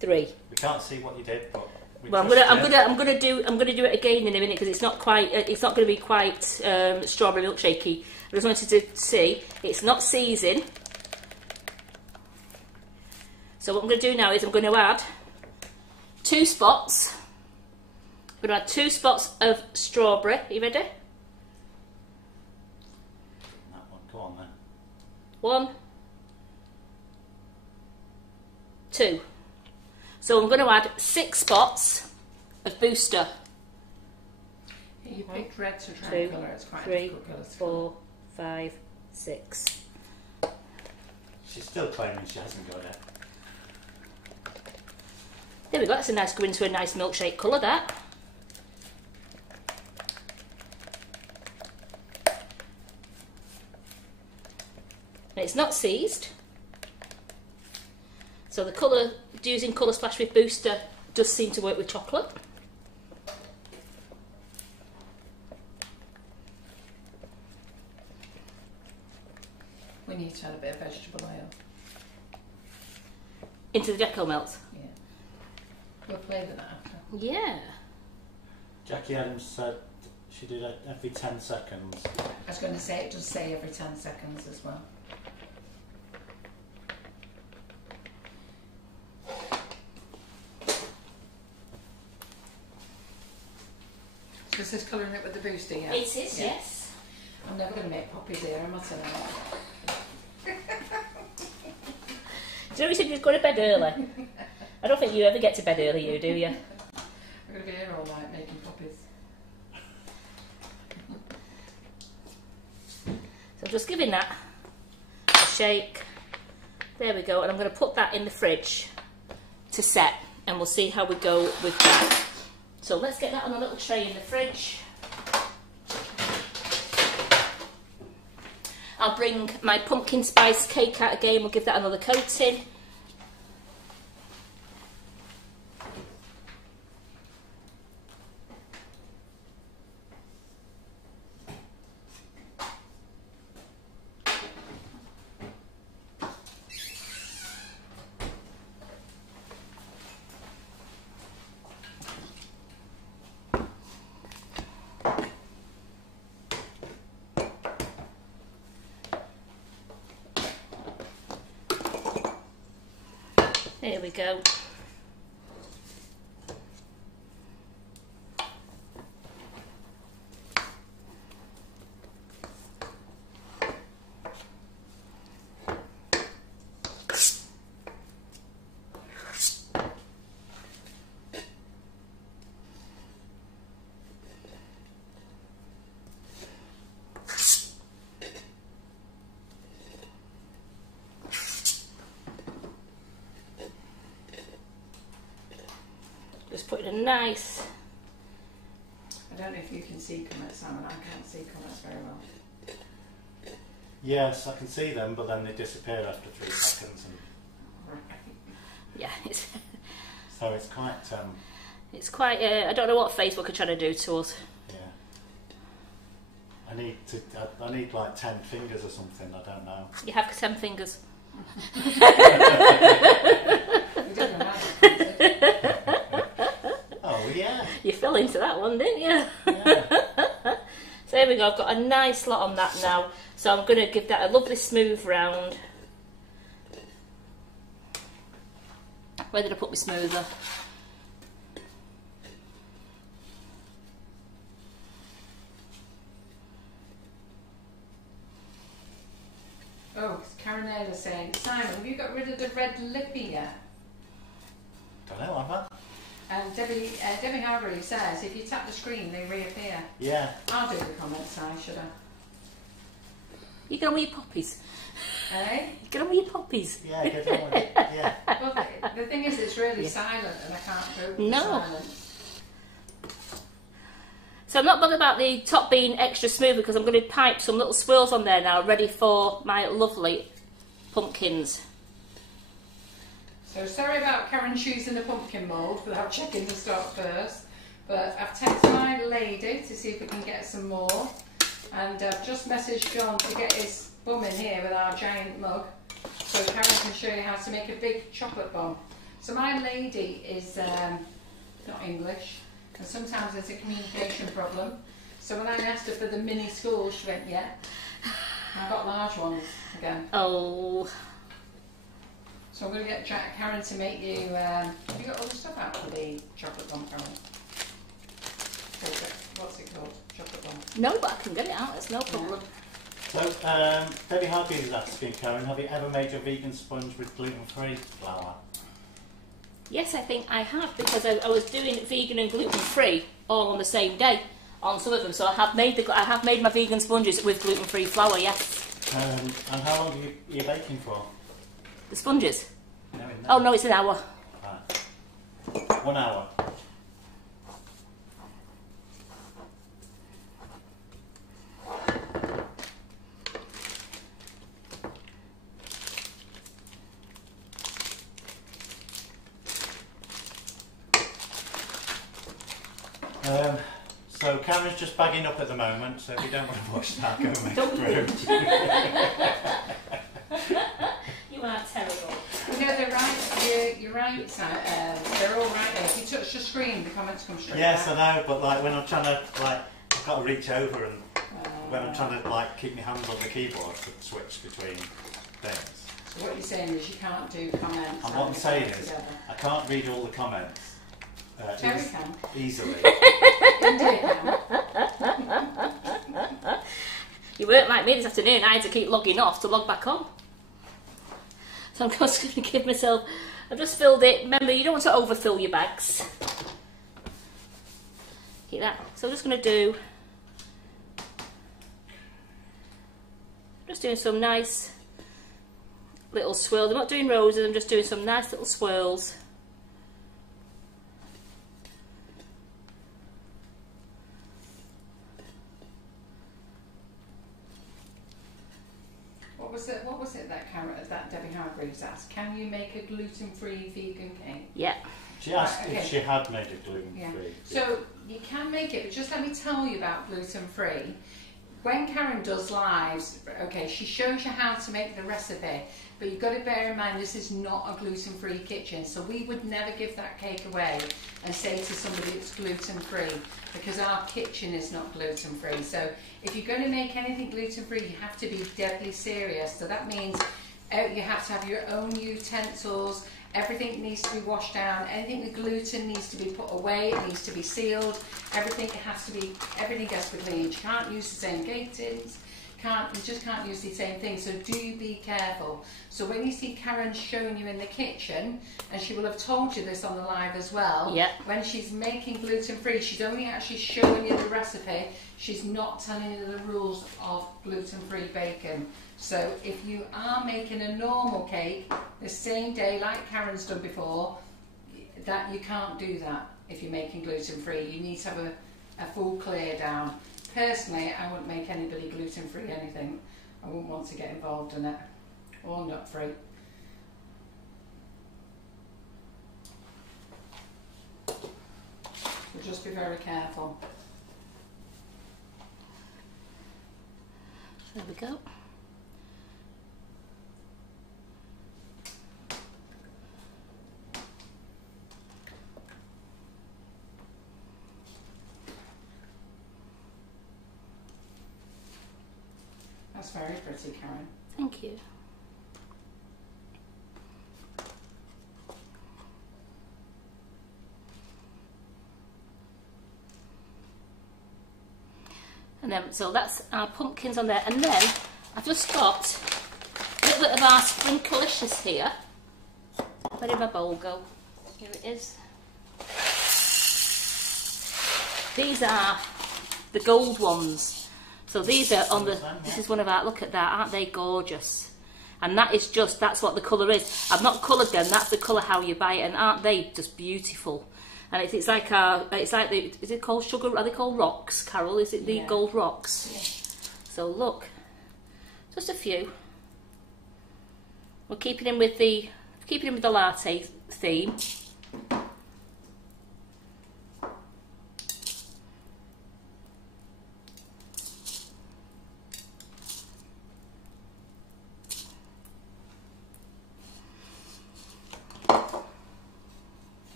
3. We can't see what you did, but well, I'm gonna do it again in a minute because it's not going to be quite strawberry milkshakey. I just wanted to see it's not seasoned. So what I'm going to do now is I'm going to add 2 spots. I'm going to add 2 spots of strawberry. Are you ready? That one. Go on then. 1, 2. So I'm going to add 6 spots of booster. You picked red to try and colour. It's quite a difficult colour. 4, 5, 6. She's still claiming she hasn't got it. There we go. That's a nice, go into a nice milkshake colour. That. And it's not seized. So the colour, using Colour Splash with Booster does seem to work with chocolate. We need to add a bit of vegetable oil. Into the Deco Melt? Yeah. We'll play with that after. Yeah. Jackie Adams said she did it every 10 seconds. I was going to say, it does say every 10 seconds as well. So this is colouring it with the booster, yeah? It is, yeah. yes. I'm never going to make poppies here, am I tonight? Do you know you said you'd go to bed early? I don't think you ever get to bed early, you do you? I'm going to be here all night making poppies. So I'm just giving that a shake. There we go, and I'm going to put that in the fridge to set, and we'll see how we go with that. So let's get that on a little tray in the fridge. I'll bring my pumpkin spice cake out again, we'll give that another coating. There we go. Just putting a nice... I don't know if you can see comets, Simon. I can't see comets very well. Yes, I can see them, but then they disappear after 3 seconds. And... Yeah, it's... So it's quite... It's quite... I don't know what Facebook are trying to do to us. Yeah. I need like 10 fingers or something, I don't know. You have 10 fingers. Oh yeah. You fell into that one, didn't you? Yeah. So there we go, I've got a nice lot on that now. So I'm going to give that a lovely smooth round. Where did I put my smoother? Oh, Karen is saying, Simon, have you got rid of the red lippy yet? Don't know, have I? And Debbie Harbury says, if you tap the screen, they reappear. Yeah. I'll do the comments now, should I? You get on with your poppies. Eh? Get on with your poppies. Yeah, get on with it. Yeah. Well, the thing is, it's really silent, and I can't go with the silent. So I'm not bothered about the top being extra smooth because I'm going to pipe some little swirls on there now, ready for my lovely pumpkins. So sorry about Karen choosing the pumpkin mould without checking the stock first, but I've texted my lady to see if we can get some more, and I've just messaged John to get his bum in here with our giant mug, so Karen can show you how to make a big chocolate bomb. So my lady is not English, and sometimes there's a communication problem. So when I asked her for the mini school, she went, yeah. I've got large ones again. Oh. So I'm going to get Karen to make you... have you got all the stuff out for the chocolate bomb, Karen? What's it called? Chocolate bomb? No, but I can get it out, it's no problem. So, Debbie Harvey is asking, Karen, have you ever made your vegan sponge with gluten-free flour? Yes, I think I have, because I was doing vegan and gluten-free all on the same day on some of them. So I have made my vegan sponges with gluten-free flour, yes. And how long are you baking for? The sponges? No, oh no, it's an hour. Right. 1 hour. Karen's just bagging up at the moment, so if you don't want to watch that, go and make it through. You are terrible. No, they're right. You're right. They're all right there. If you touch the screen, the comments come straight Yes, back. I know, but like when I'm trying to, like, I've got to reach over and when I'm trying to like keep my hands on the keyboard to switch between things. So what you're saying is you can't do comments. And what I'm saying is, I can't read all the comments easily. You weren't like me this afternoon. I had to keep logging off to log back on. So I'm just going to give myself... I've just filled it. Remember, you don't want to overfill your bags. Keep that. So I'm just going to do... Just doing some nice little swirls. I'm not doing roses, I'm just doing some nice little swirls. What was it that Debbie Hargreaves asked? Can you make a gluten-free vegan cake? Yeah. She asked if she had made it gluten-free. Yeah. So you can make it, but just let me tell you about gluten-free. When Karen does lives, okay, she shows you how to make the recipe, but you've got to bear in mind this is not a gluten-free kitchen, so we would never give that cake away and say to somebody it's gluten-free, because our kitchen is not gluten-free. So if you're going to make anything gluten-free, you have to be deadly serious. So that means you have to have your own utensils, everything needs to be washed down, anything with gluten needs to be put away, it needs to be sealed, everything has to be clean. You can't use the same cake tins, you just can't use the same thing, so do be careful. So when you see Karen showing you in the kitchen, and she will have told you this on the live as well, yeah. When she's making gluten-free, she's only actually showing you the recipe, she's not telling you the rules of gluten-free bacon. So if you are making a normal cake the same day like Karen's done before, that you can't do that if you're making gluten-free. You need to have a full clear down. Personally, I wouldn't make anybody gluten-free anything. I wouldn't want to get involved in it. Or nut-free. So just be very careful. There we go. That's very pretty, Karen. Thank you. And then, so that's our pumpkins on there. And then I've just got a little bit of our Sprinklicious here. Where did my bowl go? Here it is. These are the gold ones. So these are on the, this is one of our, look at that, aren't they gorgeous? And that is just, that's what the colour is. I've not coloured them, that's the colour how you buy it, and aren't they just beautiful? And it's like the, is it called sugar, are they called rocks, Carol? Is it the gold rocks? Yeah. So look, just a few. We're keeping in with the latte theme.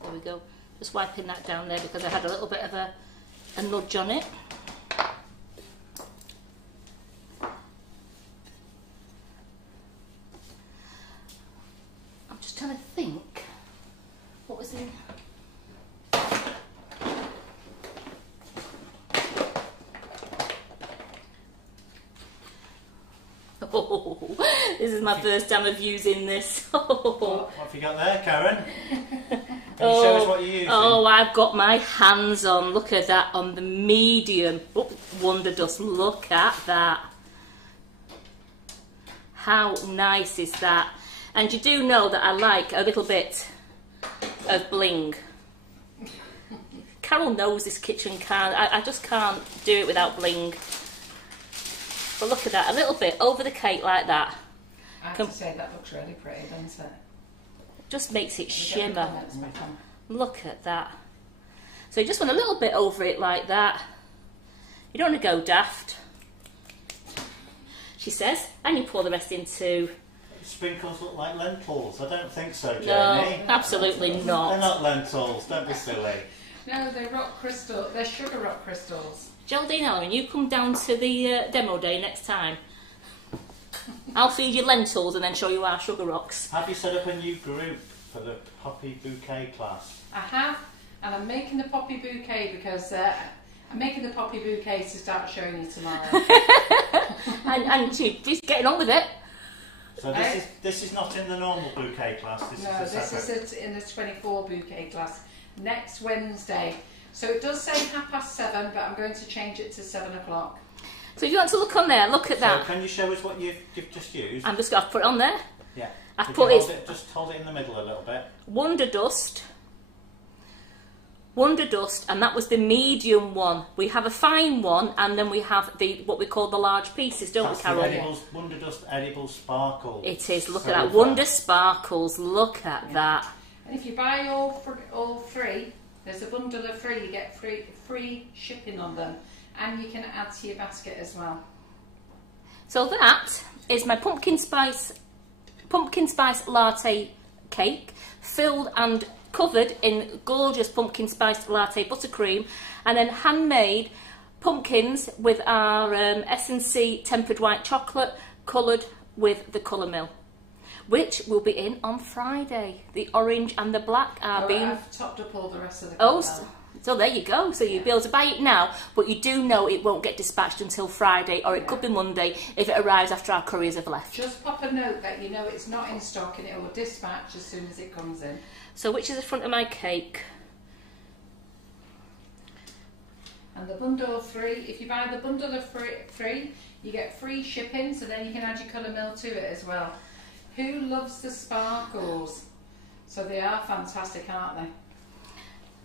There we go. Just wiping that down there because I had a little bit of a nudge on it. I'm just trying to think. What was in? Oh, this is my first time of using this. What have you got there, Karen? Can you show us what you're using? Oh, I've got my hands on. Look at that on the medium. Oh, Wonder Dust. Look at that. How nice is that? And you do know that I like a little bit of bling. Carol knows this kitchen can't. I just can't do it without bling. But look at that, a little bit over the cake like that. I have to say that looks really pretty, doesn't it? Just makes it shimmer. Look at that. So you just want a little bit over it like that. You don't want to go daft, she says, and you pour the rest into... Sprinkles look like lentils. I don't think so, Jamie. No, absolutely not. They're not lentils, don't be silly. No, they're rock crystal. They're sugar rock crystals. Geraldine Allen, you come down to the demo day next time. I'll feed you lentils and then show you our sugar rocks. Have you set up a new group for the poppy bouquet class? I have, and I'm making the poppy bouquet because I'm making the poppy bouquet to start showing you tomorrow. and she's getting on with it. So this is not in the normal bouquet class. This is in the 24 bouquet class next Wednesday. So it does say 7:30, but I'm going to change it to 7 o'clock. So if you want to look on there, look at that. So can you show us what you've just used? I'm just going to put it on there. Yeah. I've put it. Just hold it in the middle a little bit. Wonder Dust, and that was the medium one. We have a fine one, and then we have what we call the large pieces, don't we, Carol? Edibles, Wonder Dust Edible Sparkles. It is. Look at that. Wonder Sparkles. Look at that. And if you buy all three, there's a bundle of three. You get free shipping on them, and you can add to your basket as well. So that is my pumpkin spice latte cake, filled and covered in gorgeous pumpkin spiced latte buttercream, and then handmade pumpkins with our S&C tempered white chocolate coloured with the colour mill, which will be in on Friday. The orange and the black are being... I've topped up all the rest of the colour. So there you go. So you'll be able to buy it now, but you do know it won't get dispatched until Friday, or it could be Monday if it arrives after our couriers have left. Just pop a note that you know it's not in stock and it will dispatch as soon as it comes in. So which is the front of my cake? And the bundle of three, if you buy the bundle of three, you get free shipping, so then you can add your colour mill to it as well. Who loves the sparkles? So they are fantastic, aren't they?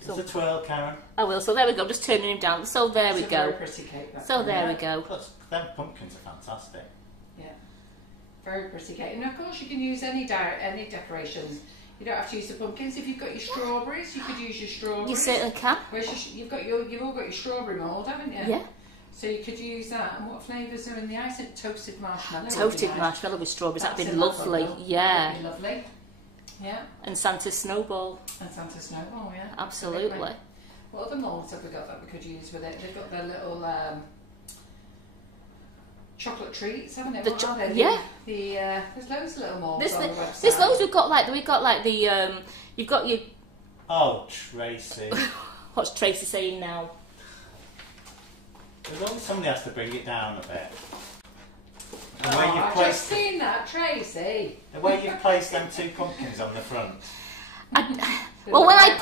It's a twirl, Karen. I will. So there we go. Just turning him down. So there we go. It's a very pretty cake. So there we go. Them pumpkins are fantastic. Yeah, very pretty cake. And of course you can use any decorations. You don't have to use the pumpkins. If you've got your strawberries, you could use your strawberries. You certainly can. You've all got your strawberry mould, haven't you? Yeah. So you could use that. And what flavours are in the ice? Toasted marshmallow. Toasted marshmallow with strawberries. That'd be lovely. Yeah. That'd be lovely. Yeah. And Santa's snowball. And Santa's snowball, yeah. Absolutely. What other moulds have we got that we could use with it? They've got their little chocolate treats, haven't they? What are they? Yeah. There's loads of little moulds on the website. There's loads. We've got like the you've got your... Oh, Tracy. What's Tracy saying now? There's always somebody has to bring it down a bit. I've just seen that, Tracy. The way you've placed them two pumpkins on the front. Well, when I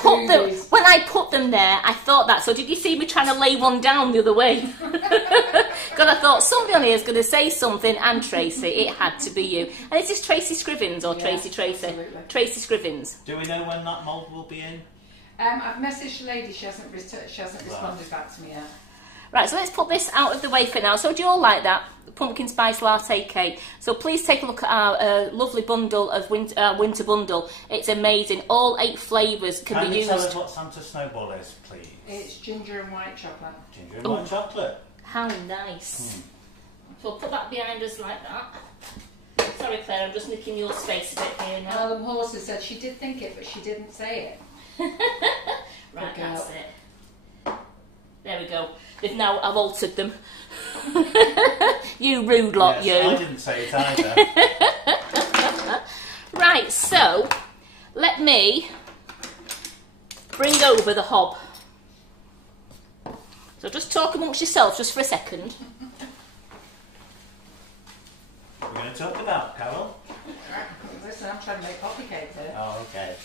put them there, I thought that. So did you see me trying to lay one down the other way? Because I thought somebody on here is going to say something, and Tracy, it had to be you. And is this Tracy Scrivens or Tracy? Absolutely. Tracy Scrivens. Do we know when that mould will be in? I've messaged the lady. She hasn't responded back to me yet. Right, so let's put this out of the way for now. So do you all like that? The Pumpkin Spice Latte Cake. So please take a look at our lovely bundle of winter bundle. It's amazing. All 8 flavours can be used. Can you tell us what Santa's snowball is, please? It's ginger and white chocolate. Ginger and white chocolate. How nice. So we'll put that behind us like that. Sorry, Claire, I'm just nicking your space a bit here now. Alan Horses said she did think it, but she didn't say it. Right, that's it. There we go. I've altered them. You rude lot, yes, you. I didn't say it either. Right, so let me bring over the hob. So just talk amongst yourselves just for a second. What are we going to talk about, Carol? Listen, I'm trying to make poppy cake here. Oh, okay.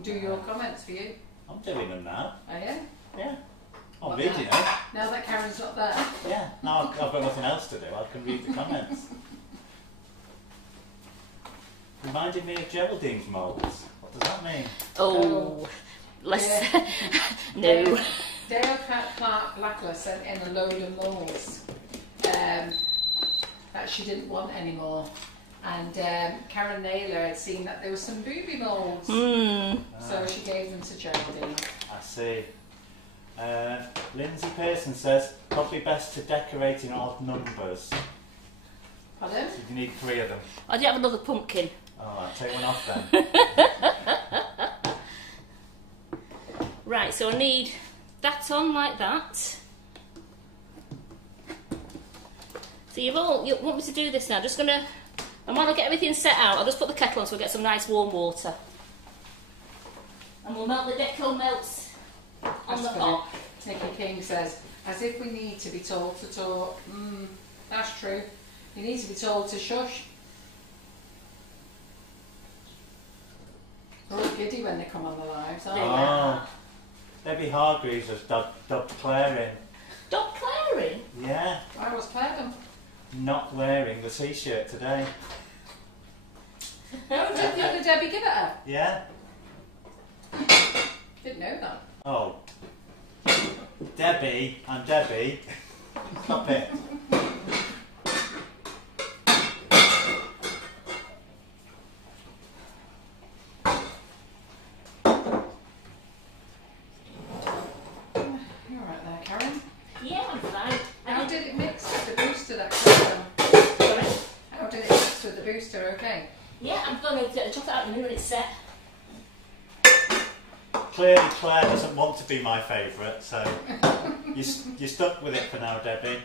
Do your comments for you. I'm doing them now. Are you? Yeah. I'm reading it. Now that Karen's not there. Yeah. Now I've got nothing else to do. I can read the comments. Reminded me of Geraldine's moulds. What does that mean? Oh, let's... Yeah. No. Dale Clark Blackler sent in a load of moulds that she didn't want anymore. And Karen Naylor had seen that there were some booby moulds, so she gave them to Geraldine. I see. Lindsay Pearson says, probably best to decorate in odd numbers. Pardon? So you need 3 of them. I do have another pumpkin. Alright, take one off then. Right, so I need that on like that. So you want me to do this now? And while I get everything set out, I'll just put the kettle on so we'll get some nice warm water. And we'll melt the deco melts on the pot. Nicky King says, as if we need to be told to talk. That's true. You need to be told to shush. They're all giddy when they come on the lives, aren't they? Oh. Debbie Hargreaves has dubbed Claire in. Dubbed Claire in? Yeah. Why was Claire done? Not wearing the t-shirt today. Oh, did the other Debbie give it her? Yeah. Didn't know that. Oh. Debbie and Debbie. Stop it. Okay. Yeah, I'm going to get the chocolate out in a minute when it's set. Clearly Claire doesn't want to be my favourite, so you're stuck with it for now, Debbie.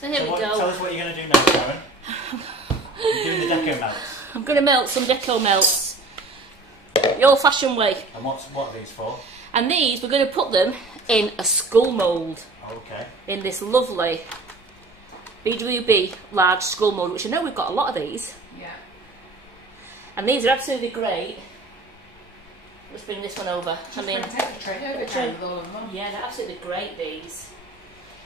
So here we go. Tell us what you're going to do now, Karen. You're doing the deco melts. I'm going to melt some deco melts. The old-fashioned way. And what are these for? And these, we're going to put them in a skull mould. Okay. In this lovely BWB large skull mould, which I know we've got a lot of these. Yeah. And these are absolutely great. Let's bring this one over. Take the tray over with all of them. Yeah, they're absolutely great, these.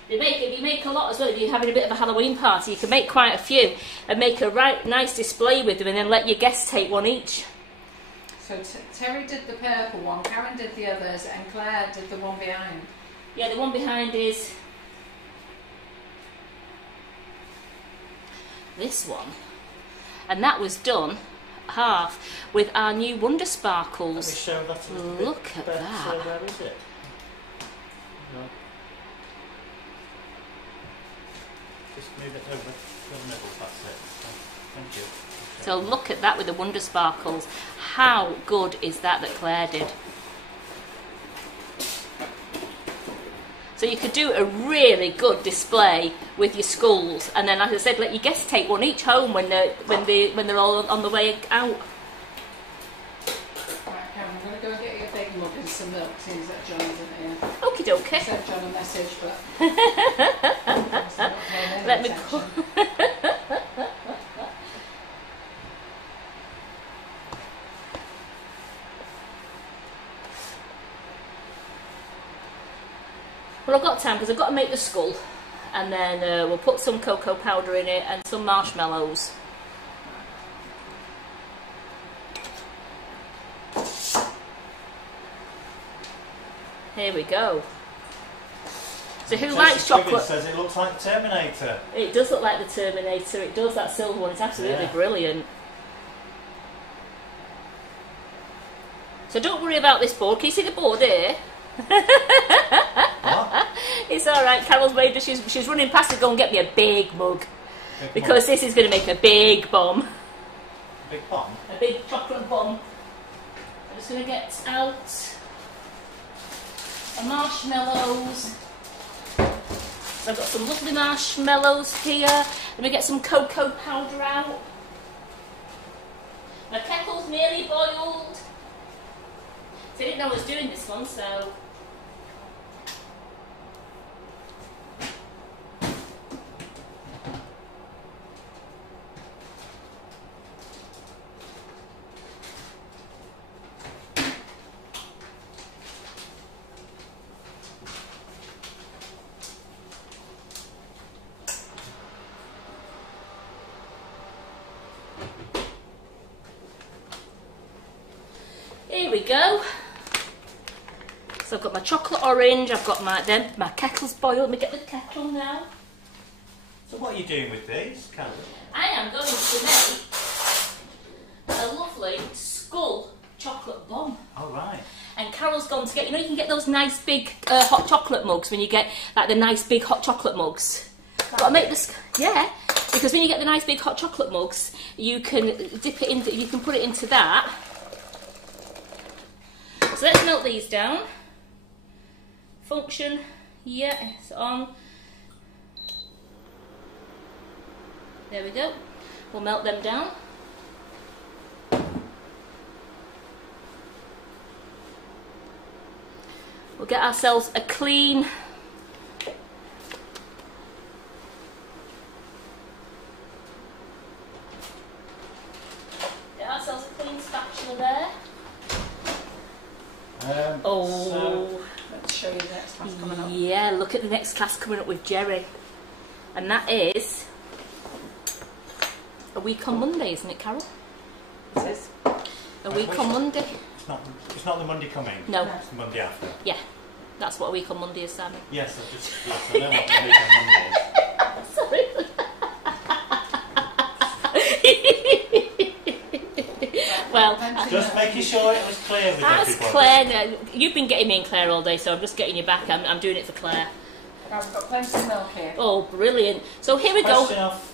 You make a lot as well. If you're having a bit of a Halloween party, you can make quite a few and make a nice display with them and then let your guests take one each. So Terry did the purple one, Karen did the others, and Claire did the one behind. Yeah, the one behind is this one. And that was done half with our new Wonder Sparkles. Let me show that a little Look bit at better. that. Where is it? No. Just move it over to the middle, that's it. Thank you. So look at that with the Wonder Sparkles. How good is that Claire did? So you could do a really good display with your skulls, and then, like I said, let your guests take one each home when they're all on the way out. Right, Karen, I'm going to go and get you a big mug and some milk, seeing that John isn't here. Okie dokie. I sent John a message, but let me. Well, I've got time because I've got to make the skull, and then we'll put some cocoa powder in it and some marshmallows. Here we go. So who likes chocolate? Says it looks like the Terminator. It does look like the Terminator. It does, that silver one. It's absolutely brilliant. So don't worry about this board. Can you see the board here? What? It's alright, Carol's made it. She's running past to go and get me a big mug. Because this is going to make a big bomb. A big bomb? A big chocolate bomb. I'm just going to get out the marshmallows. So I've got some lovely marshmallows here. Let me get some cocoa powder out. My kettle's nearly boiled. So I didn't know I was doing this one, so... Here we go. So I've got my chocolate orange, I've got my kettle's boiled. Let me get the kettle now. So what are you doing with these, Carol? I am going to make a lovely skull chocolate bomb. All right. And Carol's gone to get, you know, you can get those nice big hot chocolate mugs when you get like the nice big hot chocolate mugs. But I make this, yeah, because when you get the nice big hot chocolate mugs, you can dip it into, you can put it into that. So let's melt these down. Function, yeah, it's on. There we go. We'll melt them down. We'll get ourselves a clean spatula there. So let's show you the next class coming up. Yeah, look at the next class coming up with Jerry. And that is a week on Monday, isn't it, Carol? It is. A week on Monday. It's not the Monday coming. No. It's the Monday after. Yeah, that's what a week on Monday is, Sammy. Yes, I know what a week on Monday is. Sorry. Well, just making sure it was clear with that's everybody. Claire. You've been getting me and Claire all day, so I'm just getting you back. I'm doing it for Claire. Right, we've got plenty of milk here. Oh, brilliant. So here we go. Question off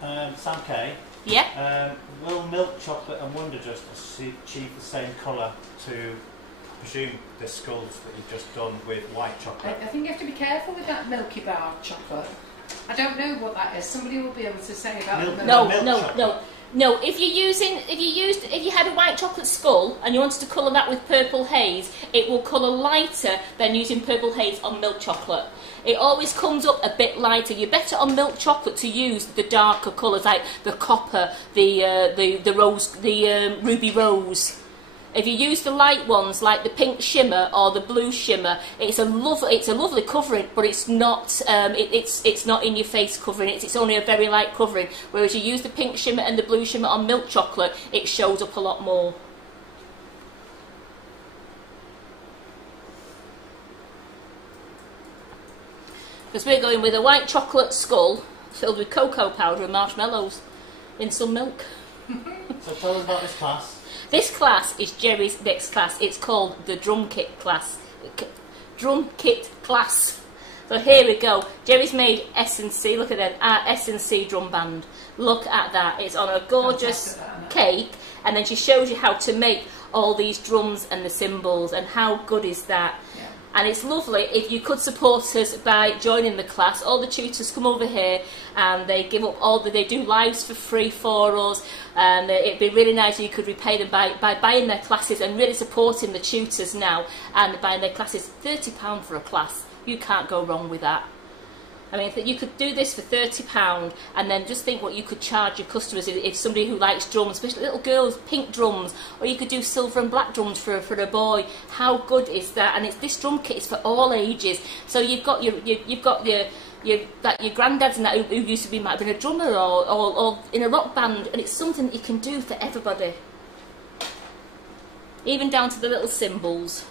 Sam K. Yeah. Will milk chocolate and Wonder Just achieve the same colour to presume the skulls that you've just done with white chocolate? I think you have to be careful with that Milky Bar chocolate. I don't know what that is. Somebody will be able to say about the milk. No. If you had a white chocolate skull and you wanted to colour that with purple haze, it will colour lighter than using purple haze on milk chocolate. It always comes up a bit lighter. You're better on milk chocolate to use the darker colours like the copper, the rose, the ruby rose. If you use the light ones like the pink shimmer or the blue shimmer, it's a lovely covering, but it's not it's not in your face covering. It's only a very light covering. Whereas you use the pink shimmer and the blue shimmer on milk chocolate, it shows up a lot more. Because we're going with a white chocolate skull filled with cocoa powder and marshmallows in some milk. So tell us about this class. This class is Jerry's next class. It's called the drum kit class. Drum kit class. So here we go. Jerry's made S&C. Look at that. S&C drum band. Look at that. It's on a gorgeous cake. And then she shows you how to make all these drums and the cymbals. And how good is that? Yeah. And it's lovely if you could support us by joining the class. All the tutors come over here and they give up they do lives for free for us, and it'd be really nice if you could repay them by buying their classes and really supporting the tutors now and buying their classes. £30 for a class, you can't go wrong with that. I mean, you could do this for £30 and then just think what you could charge your customers if somebody who likes drums, especially little girls, pink drums, or you could do silver and black drums for a boy. How good is that? And this drum kit is for all ages. So you've got your granddads and that who used to might have been a drummer or in a rock band, and it's something that you can do for everybody, even down to the little cymbals.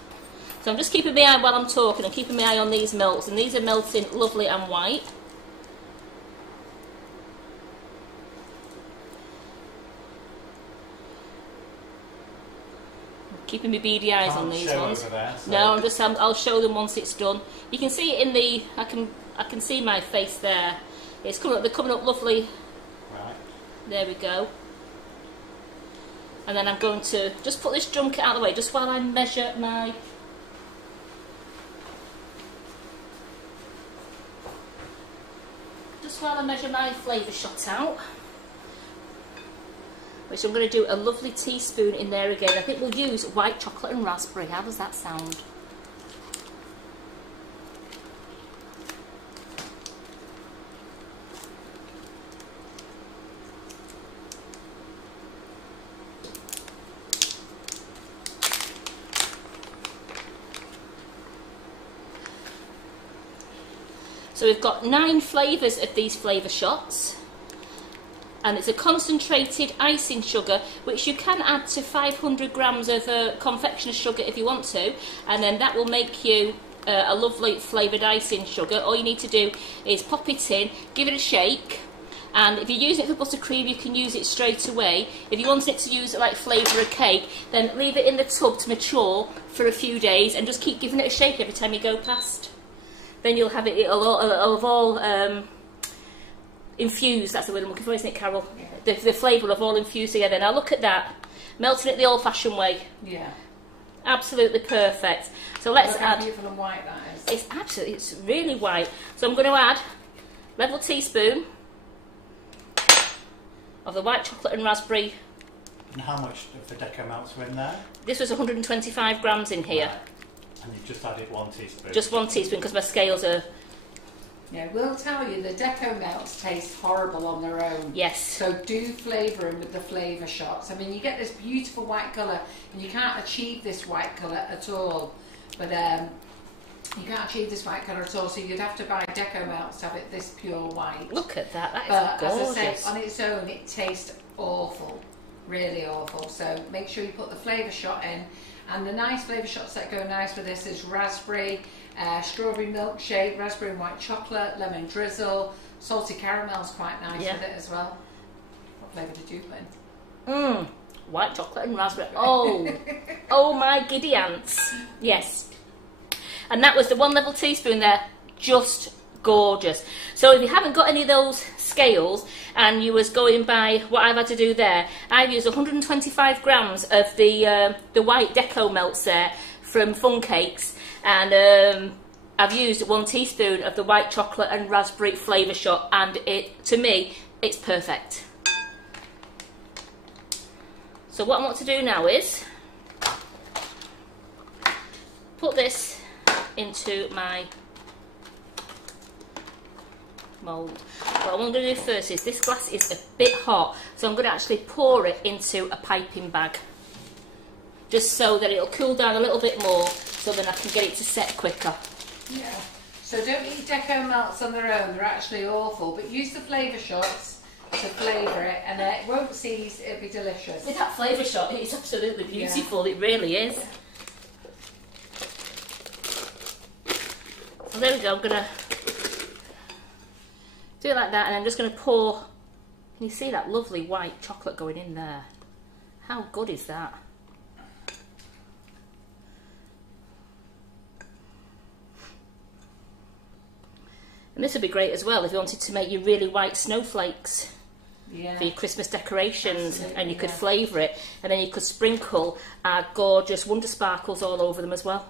So I'm just keeping my eye while I'm talking. I'm keeping my eye on these melts, and these are melting lovely and white. I'm keeping my beady eyes on these ones. There, so. No, I'll show them once it's done. You can see it in the. I can see my face there. It's coming up. They're coming up lovely. Right. There we go. And then I'm going to just put this drum kit out of the way, just while I measure my. While I measure my flavour shot out, which I'm going to do a lovely teaspoon in there again. I think we'll use white chocolate and raspberry. How does that sound? So we've got 9 flavours of these flavour shots. and it's a concentrated icing sugar, which you can add to 500 grams of confectioner's sugar if you want to, and then that will make you a lovely flavoured icing sugar. All you need to do is pop it in, give it a shake, and if you're using it for buttercream, you can use it straight away. If you want it to use it like flavour a cake, then leave it in the tub to mature for a few days and just keep giving it a shake every time you go past. Then you'll have it, it'll have all infused, that's the word I'm looking for, isn't it, Carol? Yeah. The flavour will have all infused together. Now look at that, melting it the old-fashioned way. Yeah. Absolutely perfect. So let's add. How beautiful and white that is. It's really white. So I'm going to add level teaspoon of the white chocolate and raspberry. And how much of the deco melts were in there? This was 125 grams in here. Right. And you just added 1 teaspoon. Just 1 teaspoon because my scales are. Yeah, we'll tell you, the deco melts taste horrible on their own. Yes. So do flavour them with the flavour shots. I mean, you get this beautiful white colour, and you can't achieve this white colour at all. But you can't achieve this white colour at all, so you'd have to buy deco melts to have it this pure white. Look at that, that is gorgeous. As I say, on its own, it tastes awful, really awful. So make sure you put the flavour shot in. And the nice flavour shots that go nice with this is raspberry, strawberry milkshake, raspberry and white chocolate, lemon drizzle, salty caramel's quite nice with it as well. What flavour did you put in? White chocolate and raspberry. Oh, oh my giddy ants. Yes. And that was the 1 level teaspoon there. Just gorgeous. So if you haven't got any of those scales and you was going by what I've had to do there, I've used 125 grams of the white deco melts there from Fun Cakes, and I've used 1 teaspoon of the white chocolate and raspberry flavour shot, and to me it's perfect. So what I want to do now is put this into my mould. What I'm going to do first is, this glass is a bit hot, so I'm going to actually pour it into a piping bag, just so that it'll cool down a little bit more, so then I can get it to set quicker. Yeah, so don't eat deco melts on their own, they're actually awful, but use the flavour shots to flavour it, and it won't seize, it'll be delicious. With that flavour shot, it's absolutely beautiful, it really is. So there we go, I'm going to do it like that, and I'm just going to pour. Can you see that lovely white chocolate going in there? How good is that? And this would be great as well if you wanted to make your really white snowflakes for your Christmas decorations. Absolutely, and you could flavour it, and then you could sprinkle our gorgeous Wonder Sparkles all over them as well.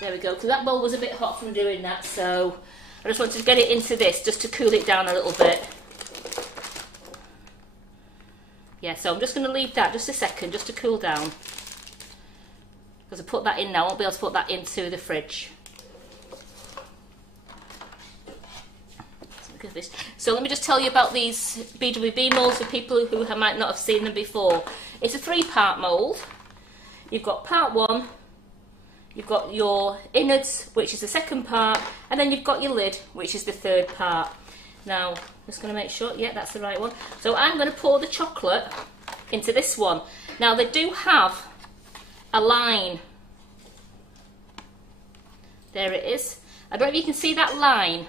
There we go, because that bowl was a bit hot from doing that, so I just wanted to get it into this just to cool it down a little bit. Yeah, so I'm just going to leave that just a second, just to cool down. Because I put that in now, I won't be able to put that into the fridge. So look at this. So let me just tell you about these BWB moulds for people who might not have seen them before. It's a 3-part mould. You've got part 1. You've got your innards, which is the 2nd part, and then you've got your lid, which is the 3rd part. Now, I'm just going to make sure, yeah, that's the right one. So I'm going to pour the chocolate into this one. Now, they do have a line. There it is. I don't know if you can see that line.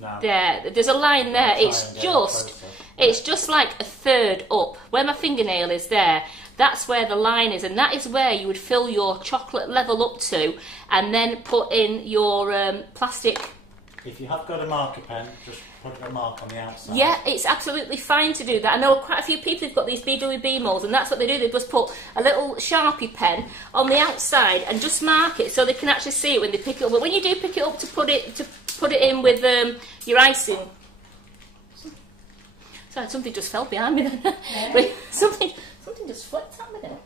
No. There's a line there. It's just like a 1/3 up. Where my fingernail is there, that's where the line is, and that is where you would fill your chocolate level up to, and then put in your plastic. If you have got a marker pen, just put a mark on the outside. Yeah, it's absolutely fine to do that. I know quite a few people who've got these BWB moulds, and that's what they do. They just put a little Sharpie pen on the outside and just mark it so they can actually see it when they pick it up. But when you do pick it up to put it in with your icing. Sorry, something just fell behind me then. Yeah. Something just flipped at me then.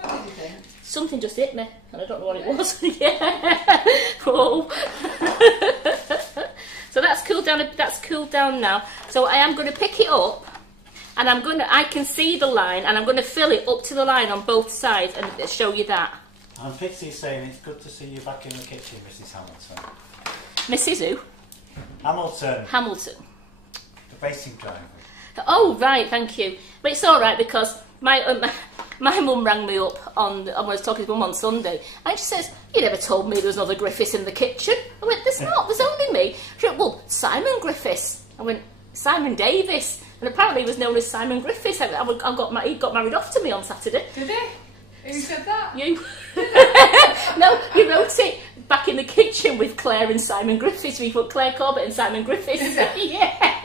What did you think? Something just hit me, and I don't know what it was. Yeah. Whoa. So that's cooled down. That's cooled down now. So I am going to pick it up, and I can see the line, and I'm going to fill it up to the line on both sides and show you that. And Pixie's saying it's good to see you back in the kitchen, Mrs. Hamilton. Mrs. who? Hamilton. Hamilton. The racing driver. Oh, right, thank you. But it's all right because my mum rang me up when I was talking to mum on Sunday, and she says, "You never told me there was another Griffiths in the kitchen." I went, "There's not, there's only me." She went, "Well, Simon Griffiths." I went, "Simon Davis." And apparently he was known as Simon Griffiths. He got married off to me on Saturday. Did he? Who said that? You. No, you wrote it back in the kitchen with Claire and Simon Griffiths. We put Claire Corbett and Simon Griffiths. Yeah.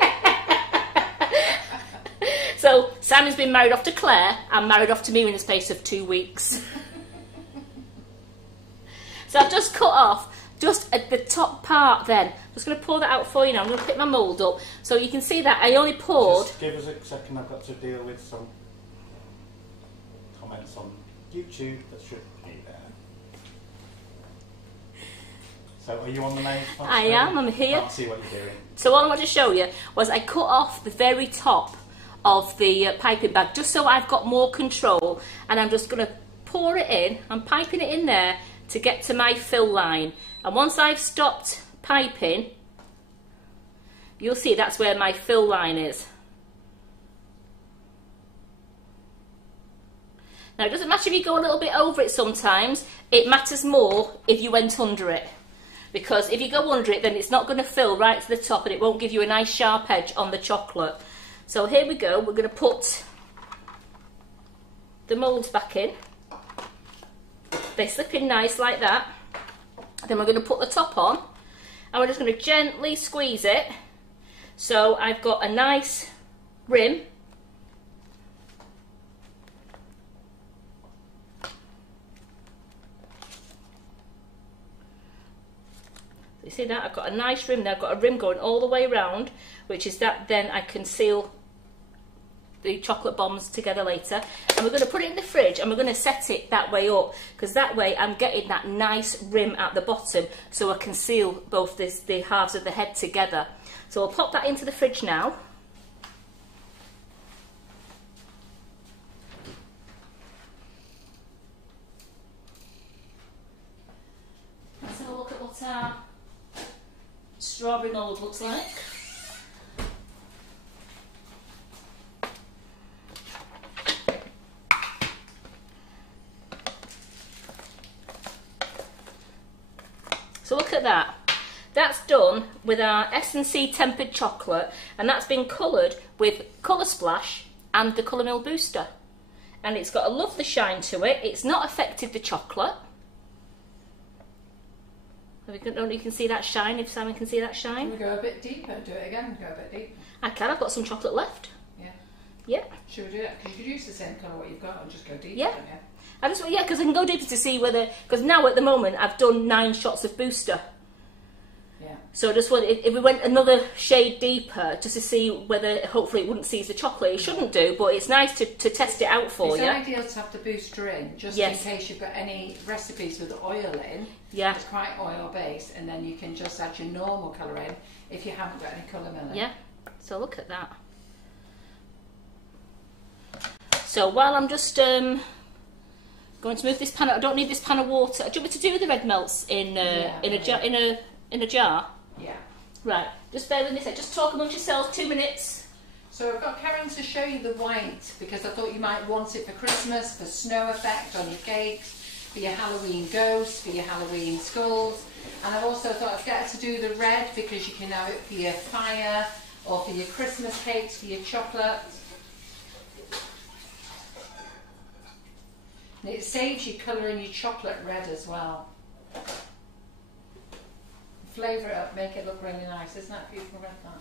So Simon's been married off to Claire and married off to me in the space of 2 weeks. So I've just cut off just at the top part then. I'm just going to pour that out for you now. I'm going to pick my mould up so you can see that I only poured... Just give us a second, I've got to deal with some comments on YouTube that should be there. So are you on the main spot? I am, I'm here. I can't see what you're doing. So all I wanted to show you was I cut off the very top of the piping bag just so I've got more control, and I'm just going to pour it in. I'm piping it in there to get to my fill line, and once I've stopped piping you'll see that's where my fill line is. Now it doesn't matter if you go a little bit over it sometimes, it matters more if you went under it, because if you go under it then it's not going to fill right to the top and it won't give you a nice sharp edge on the chocolate. So here we go, we're going to put the moulds back in. They slip in nice like that. Then we're going to put the top on and we're just going to gently squeeze it so I've got a nice rim. You see that? I've got a nice rim there, I've got a rim going all the way around, which is that then I can seal the chocolate bombs together later. And we're going to put it in the fridge and we're going to set it that way up, because that way I'm getting that nice rim at the bottom so I can seal both the halves of the head together. So I'll pop that into the fridge now. Let's have a look at what our strawberry mould looks like. So look at that. That's done with our S&C tempered chocolate, and that's been coloured with Colour Splash and the Colour Mill Booster. And it's got a lovely shine to it. It's not affected the chocolate. You can see that shine, if Simon can see that shine. Can we go a bit deeper? Do it again, go a bit deeper. I can, I've got some chocolate left. Yeah. Yeah. Should we do that? Because you could use the same colour what you've got and just go deeper. Yeah. Yeah, because I can go deeper to see whether, because now at the moment I've done 9 shots of booster. Yeah. So I just want, if we went another shade deeper, just to see whether, hopefully it wouldn't seize the chocolate. It shouldn't do, but it's nice to test it out for you. It's ideal to have the booster in, just in case you've got any recipes with oil in. Yeah. It's quite oil based, and then you can just add your normal colour in if you haven't got any colour mill in. Yeah. So look at that. So while I'm just going to move this pan, I don't need this pan of water. Do you want me to do the red melts in a jar? Yeah. Right. Just bear with me a sec. Just talk amongst yourselves. 2 minutes. So I've got Karen to show you the white because I thought you might want it for Christmas, for snow effect on your cakes, for your Halloween ghosts, for your Halloween skulls. And I've also thought I'd get her to do the red because you can have it for your fire or for your Christmas cakes, for your chocolate. And it saves you colouring your chocolate red as well. Flavour it up, make it look really nice. Isn't that beautiful red, that?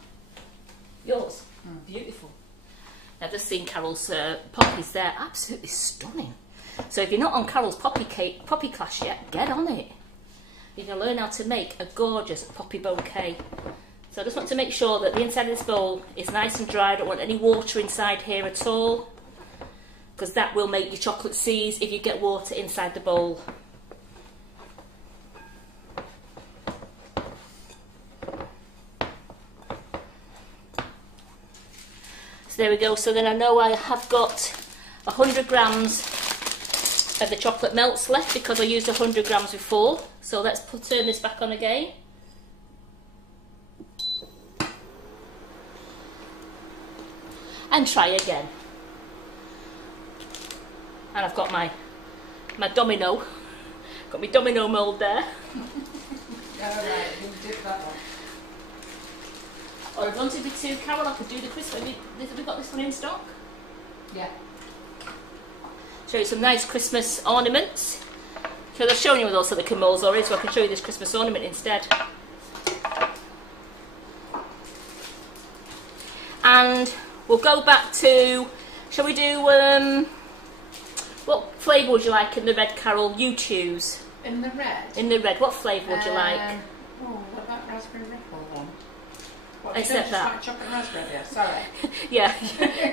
Yours? Beautiful. I've just seen Carol's poppies there. Absolutely stunning. So if you're not on Carol's poppy class yet, get on it. You can learn how to make a gorgeous poppy bouquet. So I just want to make sure that the inside of this bowl is nice and dry. I don't want any water inside here at all, because that will make your chocolate seize if you get water inside the bowl. So there we go. So then I know I have got 100 grams of the chocolate melts left because I used 100 grams before. So let's turn this back on again. and try again. And I've got my domino. Got my domino mould there. Alright, we'll dip that one. Or if you wanted me to, Carol, I could do the Christmas. Have we got this one in stock? Yeah. Show you some nice Christmas ornaments. So they've shown you also the molds already, so I can show you this Christmas ornament instead. And we'll go back to, shall we do, what flavour would you like in the red, Carol? You choose. In the red? In the red, what flavour would you like? Oh, what about raspberry ripple then? What, Except that. Like chocolate raspberry, yeah, sorry. Yeah,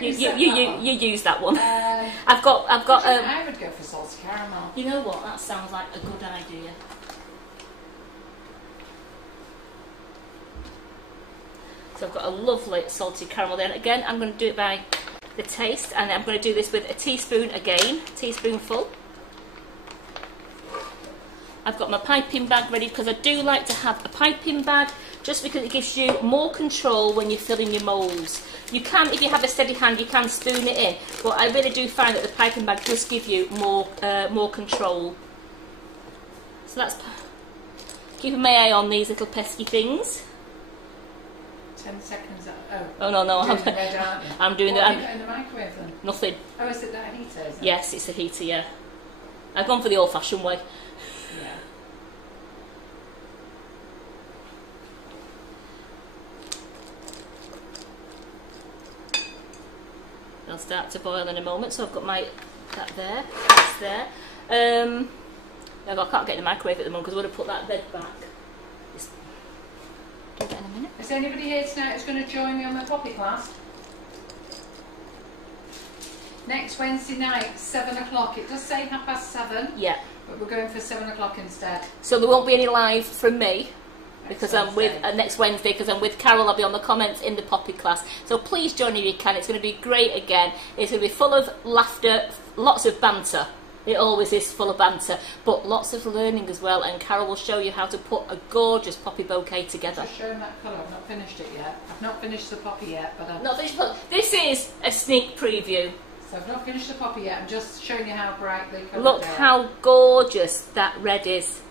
you use that one. I've got. I would go for salted caramel. You know what? That sounds like a good idea. So I've got a lovely salted caramel there. And again, I'm going to do it by the taste, and I'm going to do this with a teaspoon again, teaspoonful. I've got my piping bag ready because I do like to have a piping bag just because it gives you more control when you're filling your moulds. You can, if you have a steady hand, you can spoon it in, but I really do find that the piping bag does give you more control. So that's keeping my eye on these little pesky things. 10 seconds. Oh no, you're doing the red, aren't you? I'm doing what that. Have you got in the microwave then? Nothing. Oh, is it that heater? Is it? Yes, it's a heater. Yeah, I've gone for the old-fashioned way. Yeah. They'll start to boil in a moment. So I've got that there. That's there. I can't get in the microwave at the moment because I would have put that bed back. Just do that in a minute. Is anybody here tonight who's going to join me on my poppy class? Next Wednesday night, 7 o'clock. It does say 7:30. Yeah. But we're going for 7 o'clock instead. So there won't be any live from me because I'm with next Wednesday because I'm with Carol. I'll be on the comments in the poppy class. So please join if you can. It's going to be great again. It's going to be full of laughter, lots of banter. It always is full of banter, but lots of learning as well. And Carol will show you how to put a gorgeous poppy bouquet together. Just showing that colour. I've not finished it yet. I've not finished the poppy yet, but not finished. This is a sneak preview. So I've not finished the poppy yet. I'm just showing you how brightly coloured Look they are. how gorgeous that red is.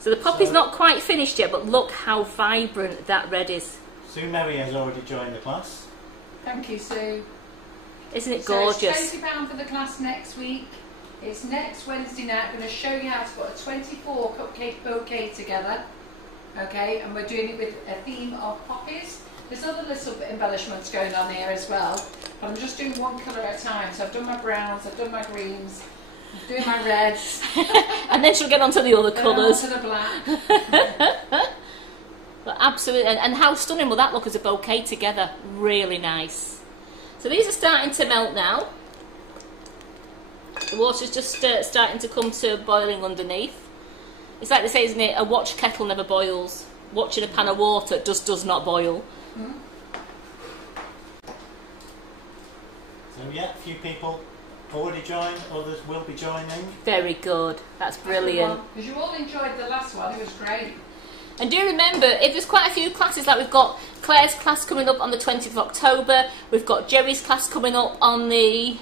So the poppy's not quite finished yet, but look how vibrant that red is. Sue Mary has already joined the class. Thank you, Sue. Isn't it So gorgeous? it's £20 for the class next week. It's next Wednesday night. I'm going to show you how to put a 24 cupcake bouquet together. Okay, and we're doing it with a theme of poppies. There's other little embellishments going on here as well, but I'm just doing one colour at a time. So I've done my browns, I've done my greens, I'm doing my reds. And then she'll get onto the other colours. Onto the black. But absolutely, and how stunning will that look as a bouquet together? Really nice. So these are starting to melt now. The water's just starting to come to boiling underneath. It's like they say, isn't it? A watch kettle never boils. Watching a pan of water just does not boil. Mm. So yeah, a few people already joined, others will be joining. Very good. That's brilliant. Because you all enjoyed the last one, it was great. And do remember, if there's quite a few classes, like we've got Claire's class coming up on the 20th of October, we've got Jerry's class coming up on the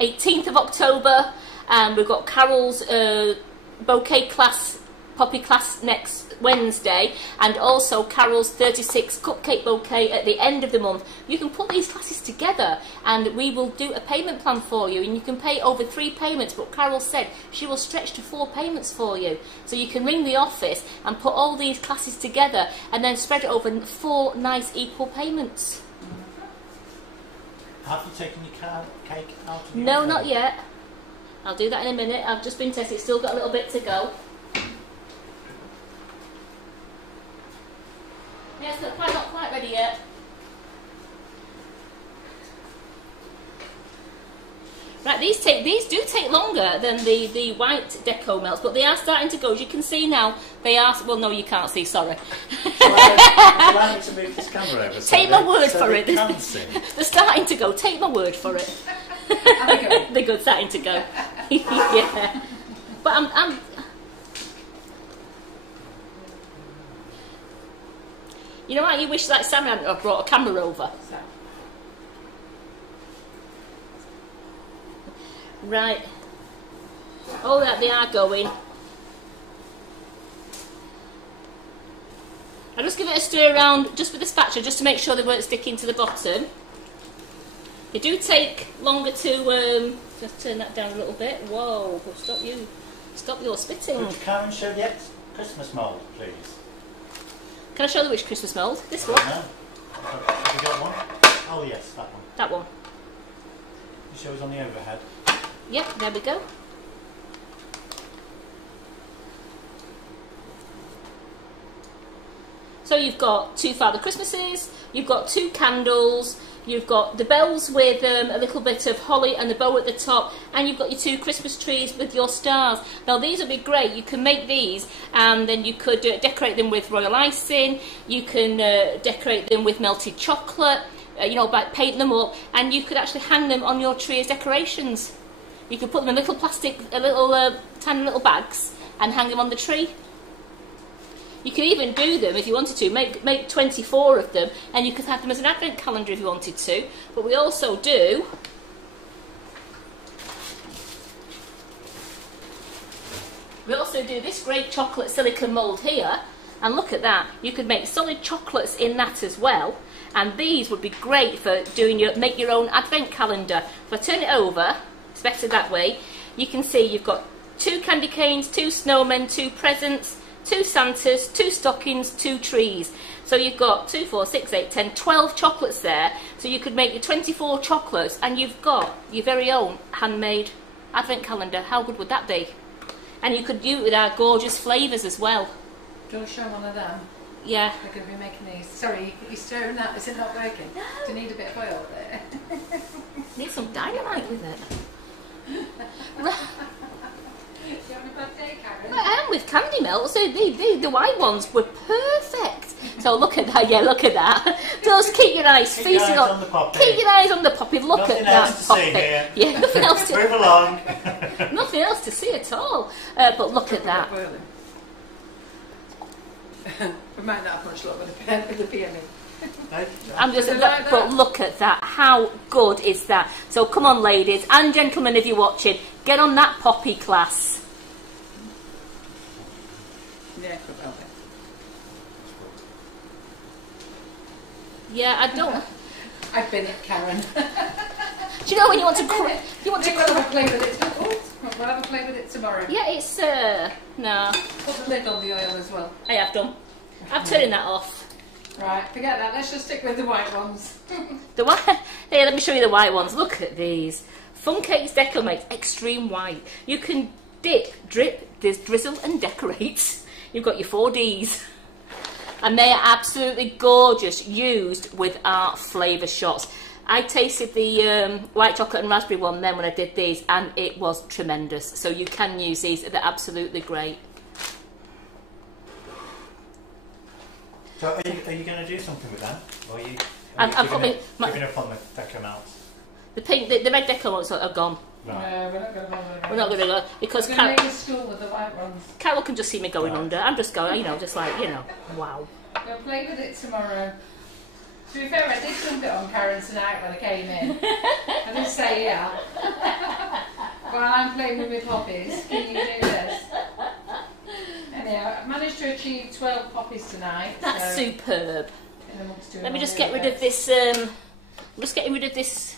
18th of October, and we've got Carol's bouquet class, poppy class next Wednesday, and also Carol's 36 cupcake bouquet at the end of the month. You can put these classes together and we will do a payment plan for you, and you can pay over 3 payments, but Carol said she will stretch to 4 payments for you. So you can ring the office and put all these classes together and then spread it over 4 nice equal payments. Have you taken your cake out of your No, oven? not yet. I'll do that in a minute. I've just been testing. It's still got a little bit to go. Yes, they're not quite ready yet. Right, these do take longer than the white deco melts, but they are starting to go. As you can see now, they are. Well, no, you can't see. Sorry. Allow me to move this camera over. Take my word for it. Can see. They're starting to go. Take my word for it. They're good, starting to go. Yeah. But I'm. You know what? You wish like Sam hadn't brought a camera over. Right. Oh, that they are going. I'll just give it a stir around just with the spatula just to make sure they weren't sticking to the bottom. They do take longer to, just turn that down a little bit. Whoa, stop your spitting. Could Karen show the Christmas mould, please? Can I show you which Christmas mould? This one? No. Have you got one? Oh yes, that one. That one. You show us on the overhead. Yep, there we go. So you've got 2 Father Christmases, you've got 2 candles, you've got the bells with a little bit of holly and the bow at the top, and you've got your 2 Christmas trees with your stars. Now these would be great. You can make these and then you could decorate them with royal icing, you can decorate them with melted chocolate, you know, by paint them up, and you could actually hang them on your tree as decorations. You could put them in little plastic, tiny little bags and hang them on the tree. You could even do them if you wanted to, make 24 of them, and you could have them as an advent calendar if you wanted to. But we also do this great chocolate silicone mould here, and look at that. You could make solid chocolates in that as well, and these would be great for doing make your own advent calendar. If I turn it over, it's better that way. You can see you've got 2 candy canes, 2 snowmen, 2 presents, 2 Santas, 2 stockings, 2 trees. So you've got 2, 4, 6, 8, 10, 12 chocolates there. So you could make your 24 chocolates and you've got your very own handmade advent calendar. How good would that be? And you could do it with our gorgeous flavours as well. Do you want to show one of them? Yeah. We're going to be making these. Sorry, you're stirring that. Is it not working? No. Do you need a bit of oil there? Need some dynamite with it. You having a bad day, Karen? I am with candy melt, so the white ones were perfect. So look at that, yeah, look at that. Just keep your eyes feasting on the poppy. Keep your eyes on the poppy. Look nothing at that else to poppy. See here. Yeah, nothing else to move along. Nothing else to see at all. But look at that. We might not have much luck with the peony. But look at that. How good is that? So come on, ladies and gentlemen, if you're watching, get on that poppy class. Yeah, yeah, I don't. I've been it, Karen. Do you know when you want to? We'll have a play with it. We'll have a play with it tomorrow. Yeah, it's no. Put the lid on the oil as well. I have done. I'm turning that off. Right, forget that. Let's just stick with the white ones. The white. Hey, let me show you the white ones. Look at these. Fun Cakes Decomate Extreme White. You can dip, drip, drizzle, and decorate. You've got your 4Ds. And they are absolutely gorgeous, used with our flavour shots. I tasted the white chocolate and raspberry one then when I did these, and it was tremendous. So you can use these, they're absolutely great. So are you going to do something with them? Or are you giving up on the deco melts? The red deco melts are gone. Right. No, we're not going to bother. We're not going to go because we're going to make a school with the white ones. Carol can just see me going under. I'm just going, you know, just like, you know, wow. We'll play with it tomorrow. To be fair, I did dump it on Karen tonight when I came in. I didn't say yeah. While I'm playing with my poppies, can you do this? Anyhow, I've managed to achieve 12 poppies tonight. That's so superb. Let me just get rid of this. I'm just getting rid of this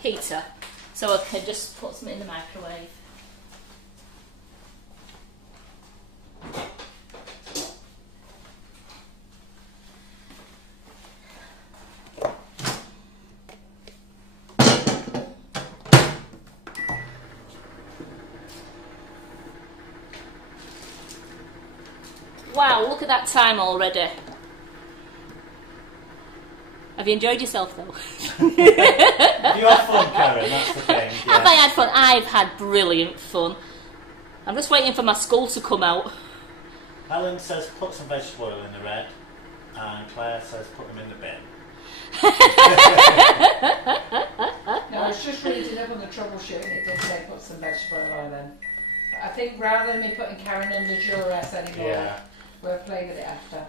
heater, so I can just put some in the microwave. Wow, look at that time already. Have you enjoyed yourself though? You had fun, Karen, that's the thing. Yeah. Have I had fun? I've had brilliant fun. I'm just waiting for my skull to come out. Helen says put some vegetable oil in the red, and Claire says put them in the bin. No, I was just reading up on the troubleshooting. It did say put some vegetable oil in. But I think rather than me putting Karen under duress anymore, we'll play with it after.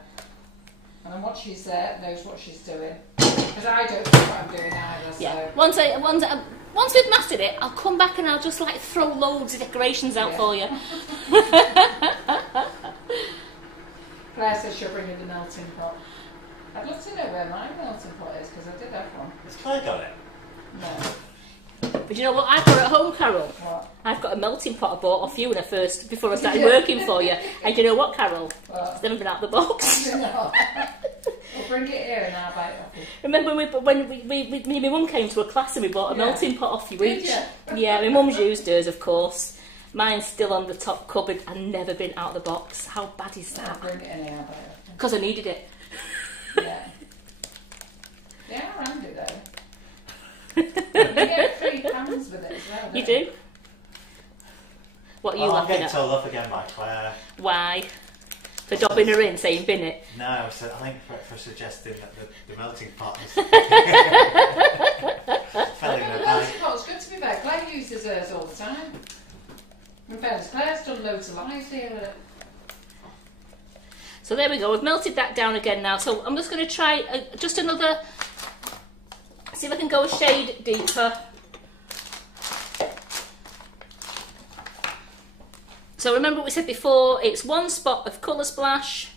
And what she's knows what she's doing, because I don't know what I'm doing either. Yeah. So. Once once we've mastered it, I'll come back and I'll just like throw loads of decorations out for you. Claire says she'll bring in the melting pot. I'd love to know where my melting pot is because I did have one. Has Claire got it? No. But you know what I've got at home, Carol? What? I've got a melting pot I bought off you before I started working for you. And you know what, Carol? What? It's never been out of the box. No. We'll bring it here and I'll buy it off you. Remember when me and my mum came to a class and we bought a melting pot off you each? Yeah, my mum's used hers, of course. Mine's still on the top cupboard and never been out of the box. How bad is that? I'll bring it in and I'll buy it off you. Because I needed it. Yeah. Yeah, I ran it though. You get £3 with it as well. You do? What are you laughing at? I'm getting told off again by Claire. Why? For dobbing her in, saying bin it? No, so I think for suggesting that the melting pot is fell in her bag. Melting pot's good to be back. Claire uses hers all the time. In fairness, Claire's done loads of lives here with it. So there we go, we've melted that down again now. So I'm just going to try just another, see if I can go a shade deeper. So remember what we said before, it's 1 spot of colour splash,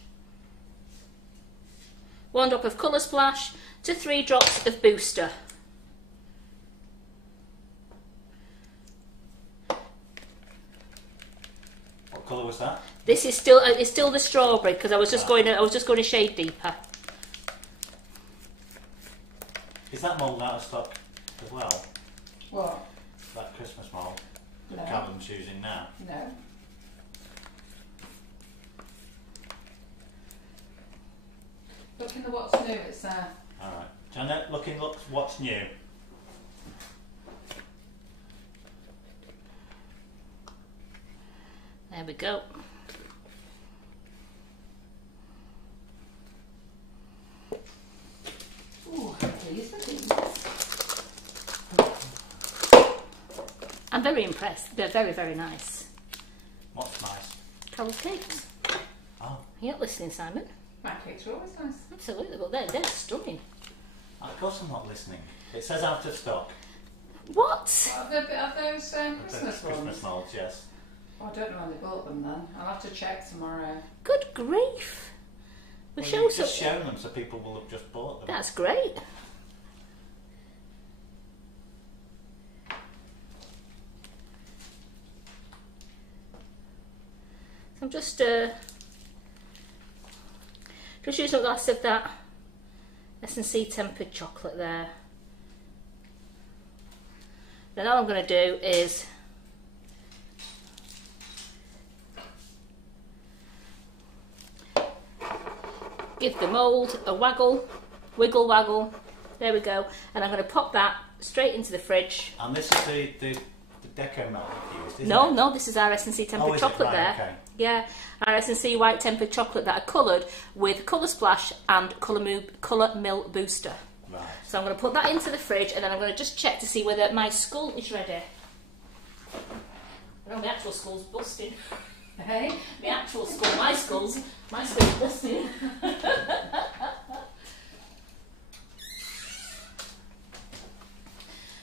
1 drop of colour splash to 3 drops of booster. What colour was that? This is still it's still the strawberry because I was just going to shade deeper. Is that mould out of stock as well? What? That Christmas mould No. that Calvin's using now? No. Look in the what's new, it's there. Alright. Janet, look what's new. There we go. Ooh, these are things. I'm very impressed. They're very, very nice. What's nice? Carol's cakes. Oh. You're not listening, Simon. My cakes are always nice. Absolutely, but they're stunning. Of course I'm not listening. It says out of stock. What? Are those Christmas ones? Christmas moulds, yes. Oh, I don't know when they bought them then. I'll have to check tomorrow. Good grief. You've just shown them so people will have just bought them. That's great. I'm just using a glass of that S&C tempered chocolate there. Then all I'm going to do is give the mould a wiggle waggle. There we go. And I'm going to pop that straight into the fridge. And this is the deco melt you've used, isn't it? No, this is our S&C tempered chocolate there. Okay. Yeah, our S&C white tempered chocolate that are coloured with Colour Splash and Colour Mill Booster. Right. So I'm going to put that into the fridge and then I'm going to just check to see whether my skull is ready. No, my actual skull's busting. Hey? The actual skull, my skull's busting.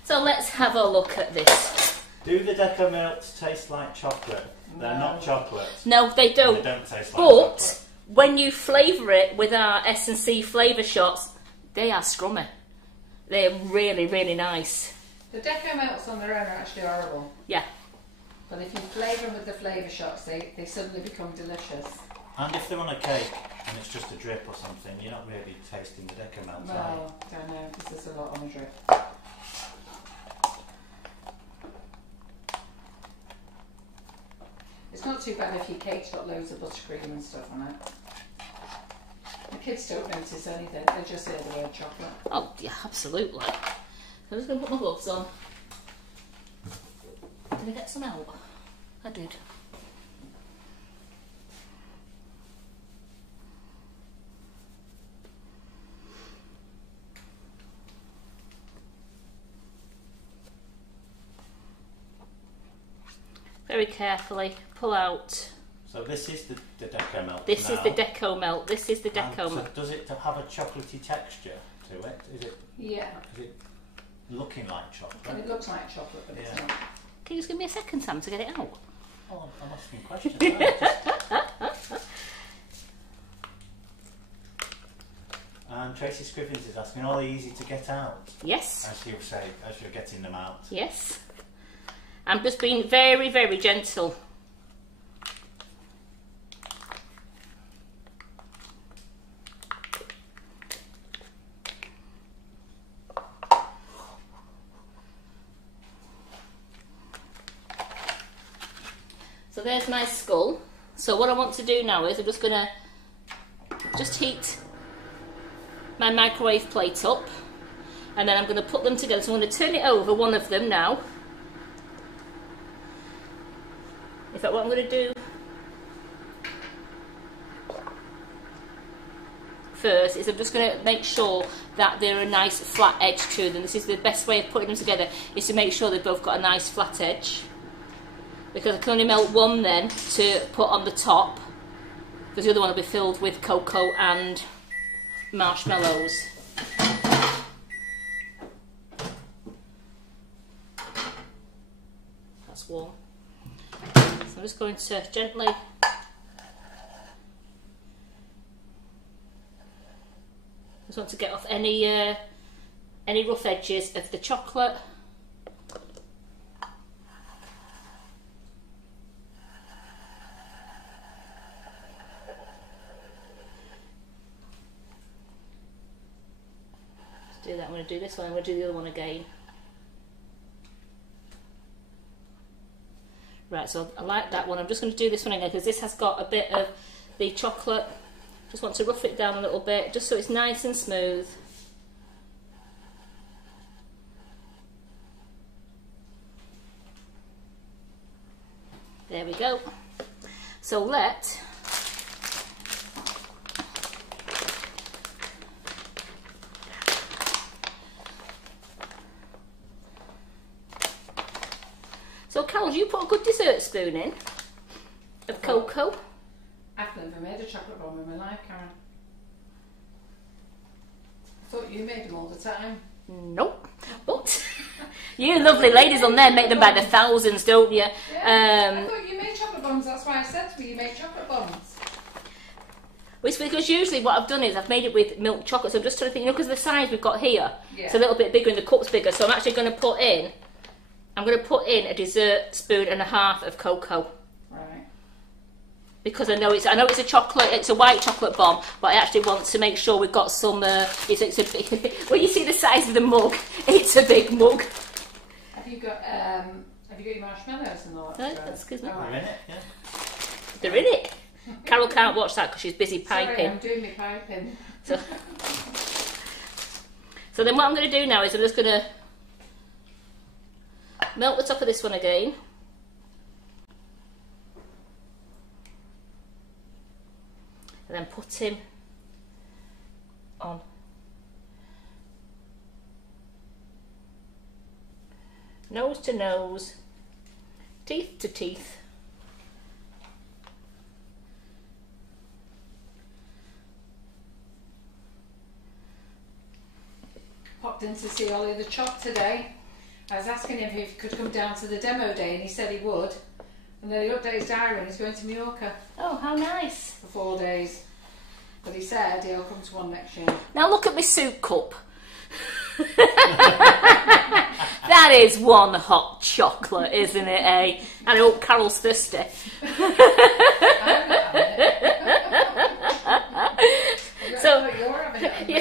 So let's have a look at this. Do the deco melts taste like chocolate? They're not chocolate. No, they don't. They don't taste like chocolate. But when you flavour it with our S&C flavour shots, they are scrummy. They're really, really nice. The deco melts on their own are actually horrible. Yeah. But if you flavour them with the flavour shots, they suddenly become delicious. And if they're on a cake and it's just a drip or something, you're not really tasting the deco melts, are you? Well, I don't know, because there's a lot on a drip. It's not too bad if your cake's got loads of buttercream and stuff on it. The kids don't notice anything, they just hear the word chocolate. Oh, yeah, absolutely. So I'm just going to put my gloves on. Did I get some out? I did. Very carefully pull out. So this is the deco melt. This is the deco melt. This is the deco melt. So does it have a chocolatey texture to it? Is it? Yeah. Is it looking like chocolate. And it looks like chocolate, but it's not. Can you just give me a second, Sam, to get it out? Oh, I'm asking questions. And Tracy Scrivens is asking, are they easy to get out? Yes. As you say, as you're getting them out. Yes. I'm just being very, very gentle. So there's my skull. So what I want to do now is I'm just going to heat my microwave plate up, and then I'm going to put them together. So I'm going to turn it over, one of them now. In fact, what I'm going to do first is I'm just going to make sure that they're a nice flat edge to them. This is the best way of putting them together, is to make sure they've both got a nice flat edge. Because I can only melt one then to put on the top, because the other one will be filled with cocoa and marshmallows. That's warm. So I'm just going to gently just want to get off any rough edges of the chocolate. Do that. I'm going to do this one, I'm going to do the other one again. Right, so I like that one. I'm just going to do this one again because this has got a bit of the chocolate. Just want to rough it down a little bit just so it's nice and smooth. There we go. So So Carol, do you put a good dessert spoon in of cocoa? I've never made a chocolate bomb in my life, Karen. I thought you made them all the time. Nope. But you lovely ladies on there make them by the thousands, don't you? Yeah, I thought you made chocolate bombs, that's why I said to you, you make chocolate bombs. Well, it's because usually what I've done is I've made it with milk chocolate, so I'm just trying to think, you know, because the size we've got here, it's a little bit bigger and the cup's bigger, so I'm actually going to put in a dessert spoon and a half of cocoa. Right. Because I know it's a chocolate, it's a white chocolate bomb, but I actually want to make sure we've got some. It's a big. When you see the size of the mug, it's a big mug. Have you got your marshmallows and all that? No, excuse me. They're in it, yeah. They're in it. Carol can't watch that because she's busy piping. Sorry, I'm doing my piping. So then what I'm going to do now is I'm just going to melt the top of this one again. And then put him on. Nose to nose, teeth to teeth. Popped in to see Ollie the Chop today. I was asking him if he could come down to the demo day and he said he would. And then he looked at his diary and he's going to Mallorca. Oh, how nice. For 4 days. But he said he'll come to one next year. Now look at my soup cup. That is one hot chocolate, isn't it, eh? And I hope Carol's thirsty.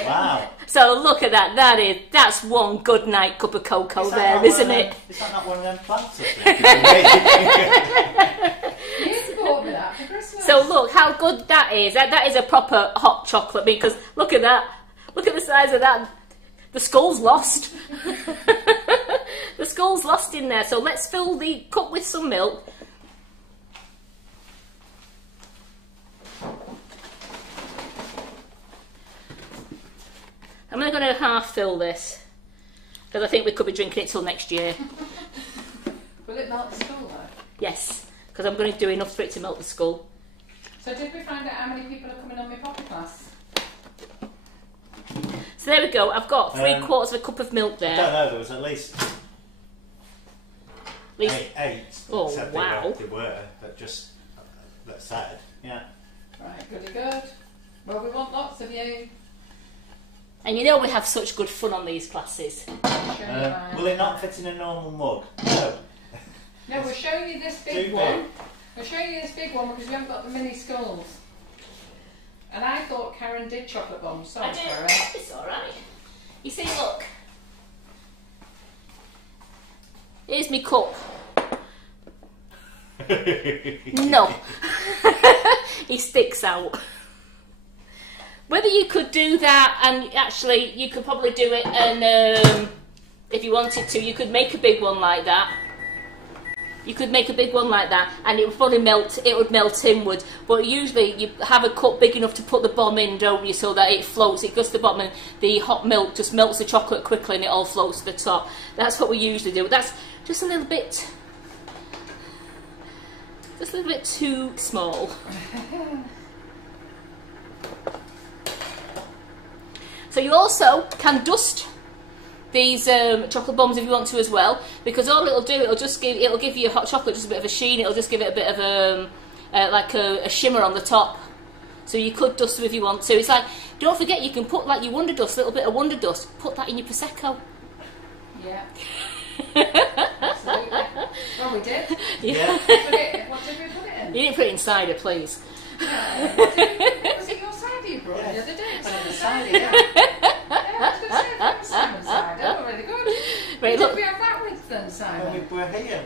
Wow. So look at that. That's one good night cup of cocoa there, isn't it? Is that not one of them plants? You bought me that for Christmas. So look how good that is. That is a proper hot chocolate, because look at that. Look at the size of that. The skull's lost. The skull's lost in there. So let's fill the cup with some milk. I'm only going to half fill this, because I think we could be drinking it till next year. Will it melt the skull though? Yes, because I'm going to do enough for it to melt the skull. So did we find out how many people are coming on my poppy class? So there we go. I've got 3/4 of a cup of milk there. I don't know. There was at least 8. Oh wow! They were that said, yeah. Right, goody good. Well, we want lots of you. And you know we have such good fun on these classes. Will it not fit in a normal mug? No. No, we're showing you this big one. We're showing you this big one because we haven't got the mini skulls. And I thought Karen did chocolate bombs. Sorry, Karen. It's alright. You see, look. Here's me cup. No. He sticks out. Whether you could do that, and actually you could probably do it, and if you wanted to, you could make a big one like that. You could make a big one like that, and it would probably melt. It would melt inward. But usually, you have a cup big enough to put the bomb in, don't you, so that it floats. It goes to the bottom, and the hot milk just melts the chocolate quickly, and it all floats to the top. That's what we usually do. That's just a little bit too small. So you also can dust these chocolate bombs if you want to as well, because all it'll do, it'll give you hot chocolate just a bit of a sheen. It'll just give it a bit of like a shimmer on the top. So you could dust them if you want to. It's like, don't forget, you can put like your Wonder Dust, a little bit of Wonder Dust. Put that in your prosecco. Yeah. Absolutely. Well, we did. Yeah. What did we put it in? You didn't put it in cider, please. Was it your cider you brought the other day? It was on the cider, yeah. I was going to say, that was salmon cider. Oh, really good. Right, Did we have that with then, Simon? Well, we were here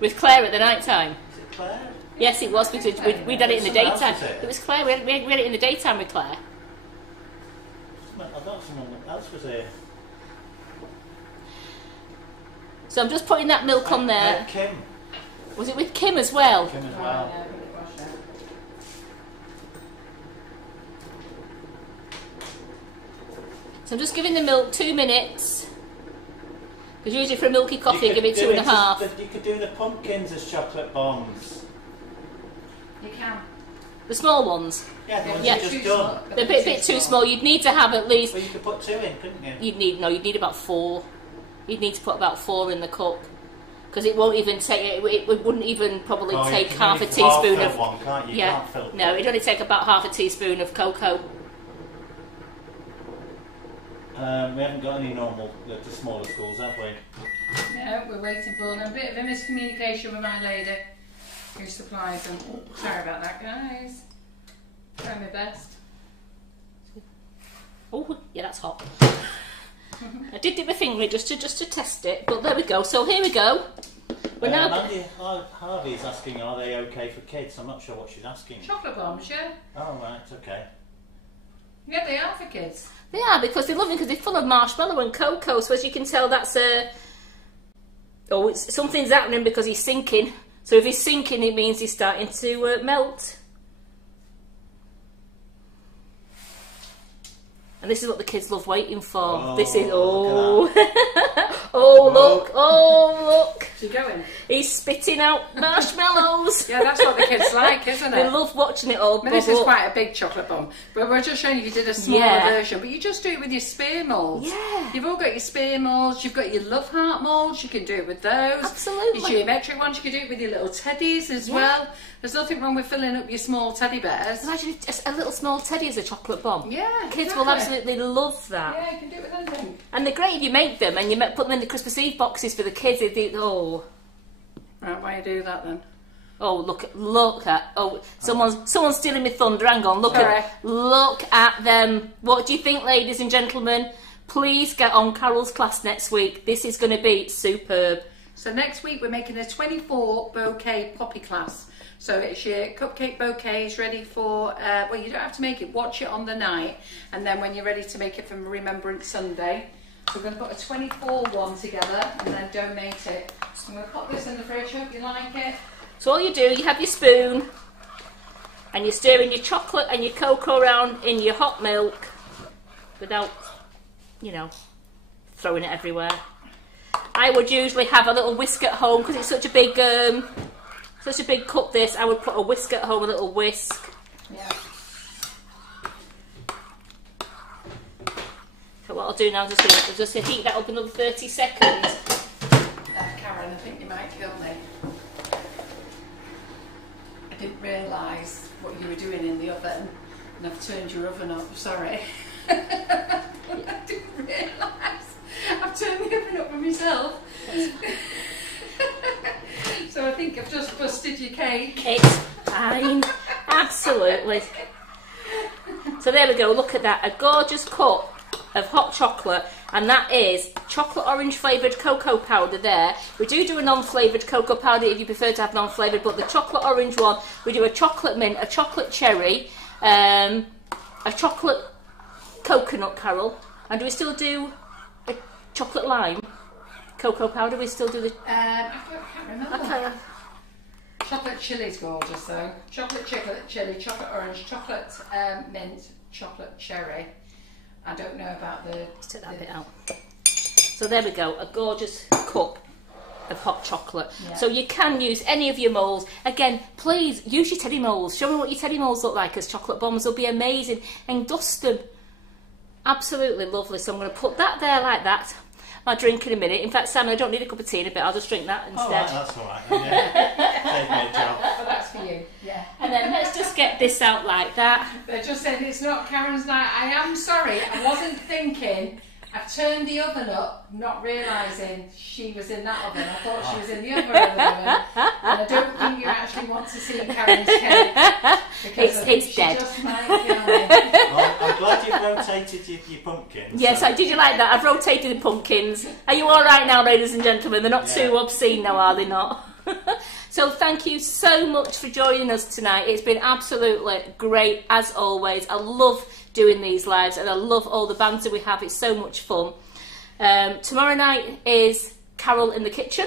with Claire at the night time. Is it Claire? Yes, it was, because we did it in the daytime. It was Claire. We had it in the daytime with Claire. I thought someone else was here. So I'm just putting that milk on there. Kim. Was it with Kim as well? Kim as well. Yeah, I think it was, yeah. So I'm just giving the milk 2 minutes. Because usually for a milky coffee, give it 2.5. You could do the pumpkins as chocolate bombs. You can. The small ones? Yeah, the ones yeah. you just done. They're a bit too small. You'd need to have at least... Well, you could put 2 in, couldn't you? You'd need about 4. You'd need to put about 4 in the cup. Because it won't even take... It wouldn't even probably take half a teaspoon of... One, can't you? Yeah. Can't fill No, it'd only take about half a teaspoon of cocoa. We haven't got any normal, the smaller schools, have we? No, we're waiting for them. A bit of a miscommunication with my lady who supplies them. Oh, sorry about that, guys. Trying my best. Oh, yeah, that's hot. I did dip my finger in just to test it, but there we go. So here we go. We're now. Mandy Harvey's asking, are they okay for kids? I'm not sure what she's asking. Chocolate bombs, yeah. Oh right, okay. Yeah, they are for kids. They are, because they're lovely, because they're full of marshmallow and cocoa. So as you can tell, that's something's happening because he's sinking. So if he's sinking, it means he's starting to melt. And this is what the kids love waiting for. Oh, this is oh look. Is he going? He's spitting out marshmallows. Yeah, that's what the kids like, isn't it? They love watching it all. I mean, this is quite a big chocolate bomb, but we're just showing you did a smaller version. But you just do it with your spear moulds. Yeah. You've all got your spear moulds. You've got your love heart moulds. You can do it with those. Absolutely. Your geometric ones. You can do it with your little teddies as well. There's nothing wrong with filling up your small teddy bears. Imagine a little small teddy as a chocolate bomb. Yeah, kids will absolutely love that. Yeah, you can do it with anything. And they're great if you make them and you put them in the Christmas Eve boxes for the kids. They do, oh. Right, why you do that then? Oh, look at someone's stealing my thunder. Hang on, look at them. What do you think, ladies and gentlemen? Please get on Carol's class next week. This is going to be superb. So next week we're making a 24 bouquet poppy class. So it's your cupcake bouquets ready for, well, you don't have to make it, watch it on the night, and then when you're ready to make it for Remembrance Sunday, we're going to put a 24 one together and then donate it. I'm going to pop this in the fridge, hope you like it. So all you do, you have your spoon, and you're stirring your chocolate and your cocoa around in your hot milk without, you know, throwing it everywhere. I would usually have a little whisk at home because it's such a big cup. This, I would put a whisk at home, a little whisk. Yeah. what I'll do now is just heat that up another 30 seconds. Karen, I think you might kill me. I didn't realise what you were doing in the oven, and I've turned your oven up, sorry. I didn't realise. I've turned the oven up for myself. So I think I've just busted your cake. It's fine, absolutely. So there we go, look at that, a gorgeous cup of hot chocolate, and that is chocolate orange flavoured cocoa powder there. We do a non-flavoured cocoa powder if you prefer to have non-flavoured, but the chocolate orange one, we do a chocolate mint, a chocolate cherry, a chocolate coconut, Carol, and do we still do a chocolate lime cocoa powder? We still do the... I can't remember. Chocolate chilli's gorgeous though. Chocolate chilli, chocolate orange, chocolate mint, chocolate cherry. I don't know about the... Let's take that bit out. So there we go, a gorgeous cup of hot chocolate. Yeah. So you can use any of your moulds. Again, please use your teddy moulds. Show me what your teddy moulds look like as chocolate bombs. They'll be amazing. And dust them. Absolutely lovely. So I'm going to put that there like that. My drink in a minute. In fact, Sam, I don't need a cup of tea in a bit. I'll just drink that instead. Oh, right, that's all right. Yeah. Save me a job. Oh, that's for you. Yeah. And then let's just get this out like that. They're just saying it's not Karen's night. I am sorry. I wasn't thinking. I turned the oven up, not realising she was in that oven. I thought she was in the other oven. And I don't think you actually want to see Karen's cake. Because it's dead. Just might kill me. Well, I'm glad you've rotated your pumpkins. Yes, so. did you like that? I've rotated the pumpkins. Are you all right now, ladies and gentlemen? They're not too obscene now, are they not? So thank you so much for joining us tonight. It's been absolutely great, as always. I love doing these lives, and I love all the banter we have. It's so much fun. Tomorrow night is Carol in the kitchen.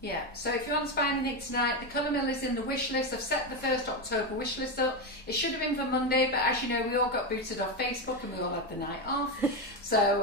Yeah, so if you want to buy anything tonight, the colour mill is in the wish list. I've set the 1st October wish list up. It should have been for Monday, but as you know, we all got booted off Facebook and we all had the night off. So,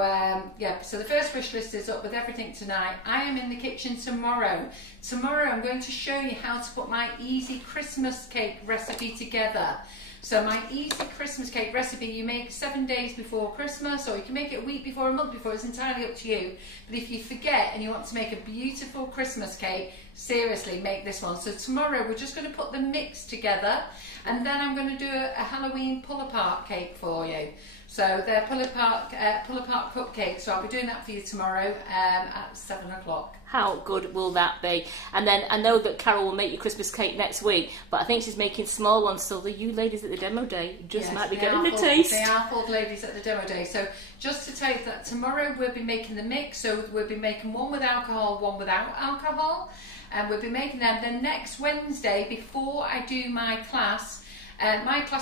yeah, so the first wish list is up with everything tonight. I am in the kitchen tomorrow. Tomorrow I'm going to show you how to put my easy Christmas cake recipe together. So my easy Christmas cake recipe you make 7 days before Christmas, or you can make it a week before, a month before, it's entirely up to you. But if you forget and you want to make a beautiful Christmas cake, seriously, make this one. So tomorrow we're just going to put the mix together, and then I'm going to do a Halloween pull-apart cake for you. So they're pull-apart cupcakes, so I'll be doing that for you tomorrow at 7 o'clock. How good will that be? And then I know that Carol will make your Christmas cake next week, but I think she's making small ones, so the you ladies at the demo day just might be getting a taste. They are full ladies at the demo day. So just to tell you that tomorrow we'll be making the mix, so we'll be making one with alcohol, one without alcohol, and we'll be making them. Then next Wednesday, before I do my class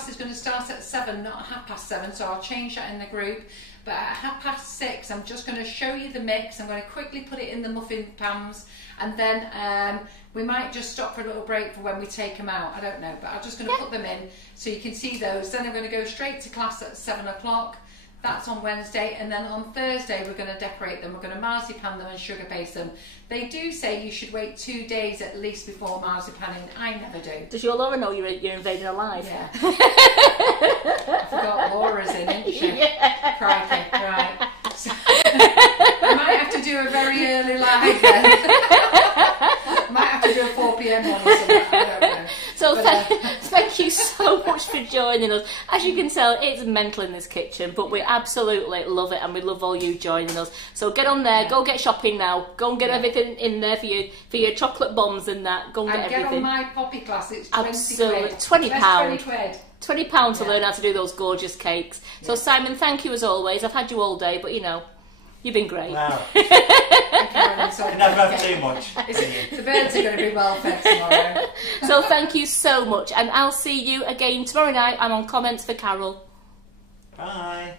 is going to start at 7, not 7:30, so I'll change that in the group. But at 6:30, I'm just going to show you the mix. I'm going to quickly put it in the muffin pans, and then we might just stop for a little break for when we take them out. I don't know, but I'm just going to put them in so you can see those. Then I'm going to go straight to class at 7 o'clock. That's on Wednesday, and then on Thursday we're going to decorate them. We're going to marzipan them and sugar paste them. They do say you should wait 2 days at least before marzipaning. I never do. Does your Laura know you're invading her life? Yeah. I forgot Laura's in, isn't she? Yeah. Crikey, right. So, I might have to do a very early live then. Might have to do a 4 PM one or something. I don't know. So thank you so much for joining us. As you can tell, it's mental in this kitchen, but we absolutely love it, and we love all you joining us. So get on there, go get shopping now, go and get everything in there for your chocolate bombs and that. Go and get everything. Get on my poppy class. It's 20 absolutely quid. £20. £20 to learn how to do those gorgeous cakes. So Simon, thank you as always. I've had you all day, but you know, you've been great. Wow. You never have too much. The birds are going to be well fed tomorrow. So thank you so much, and I'll see you again tomorrow night. I'm on comments for Carol. Bye.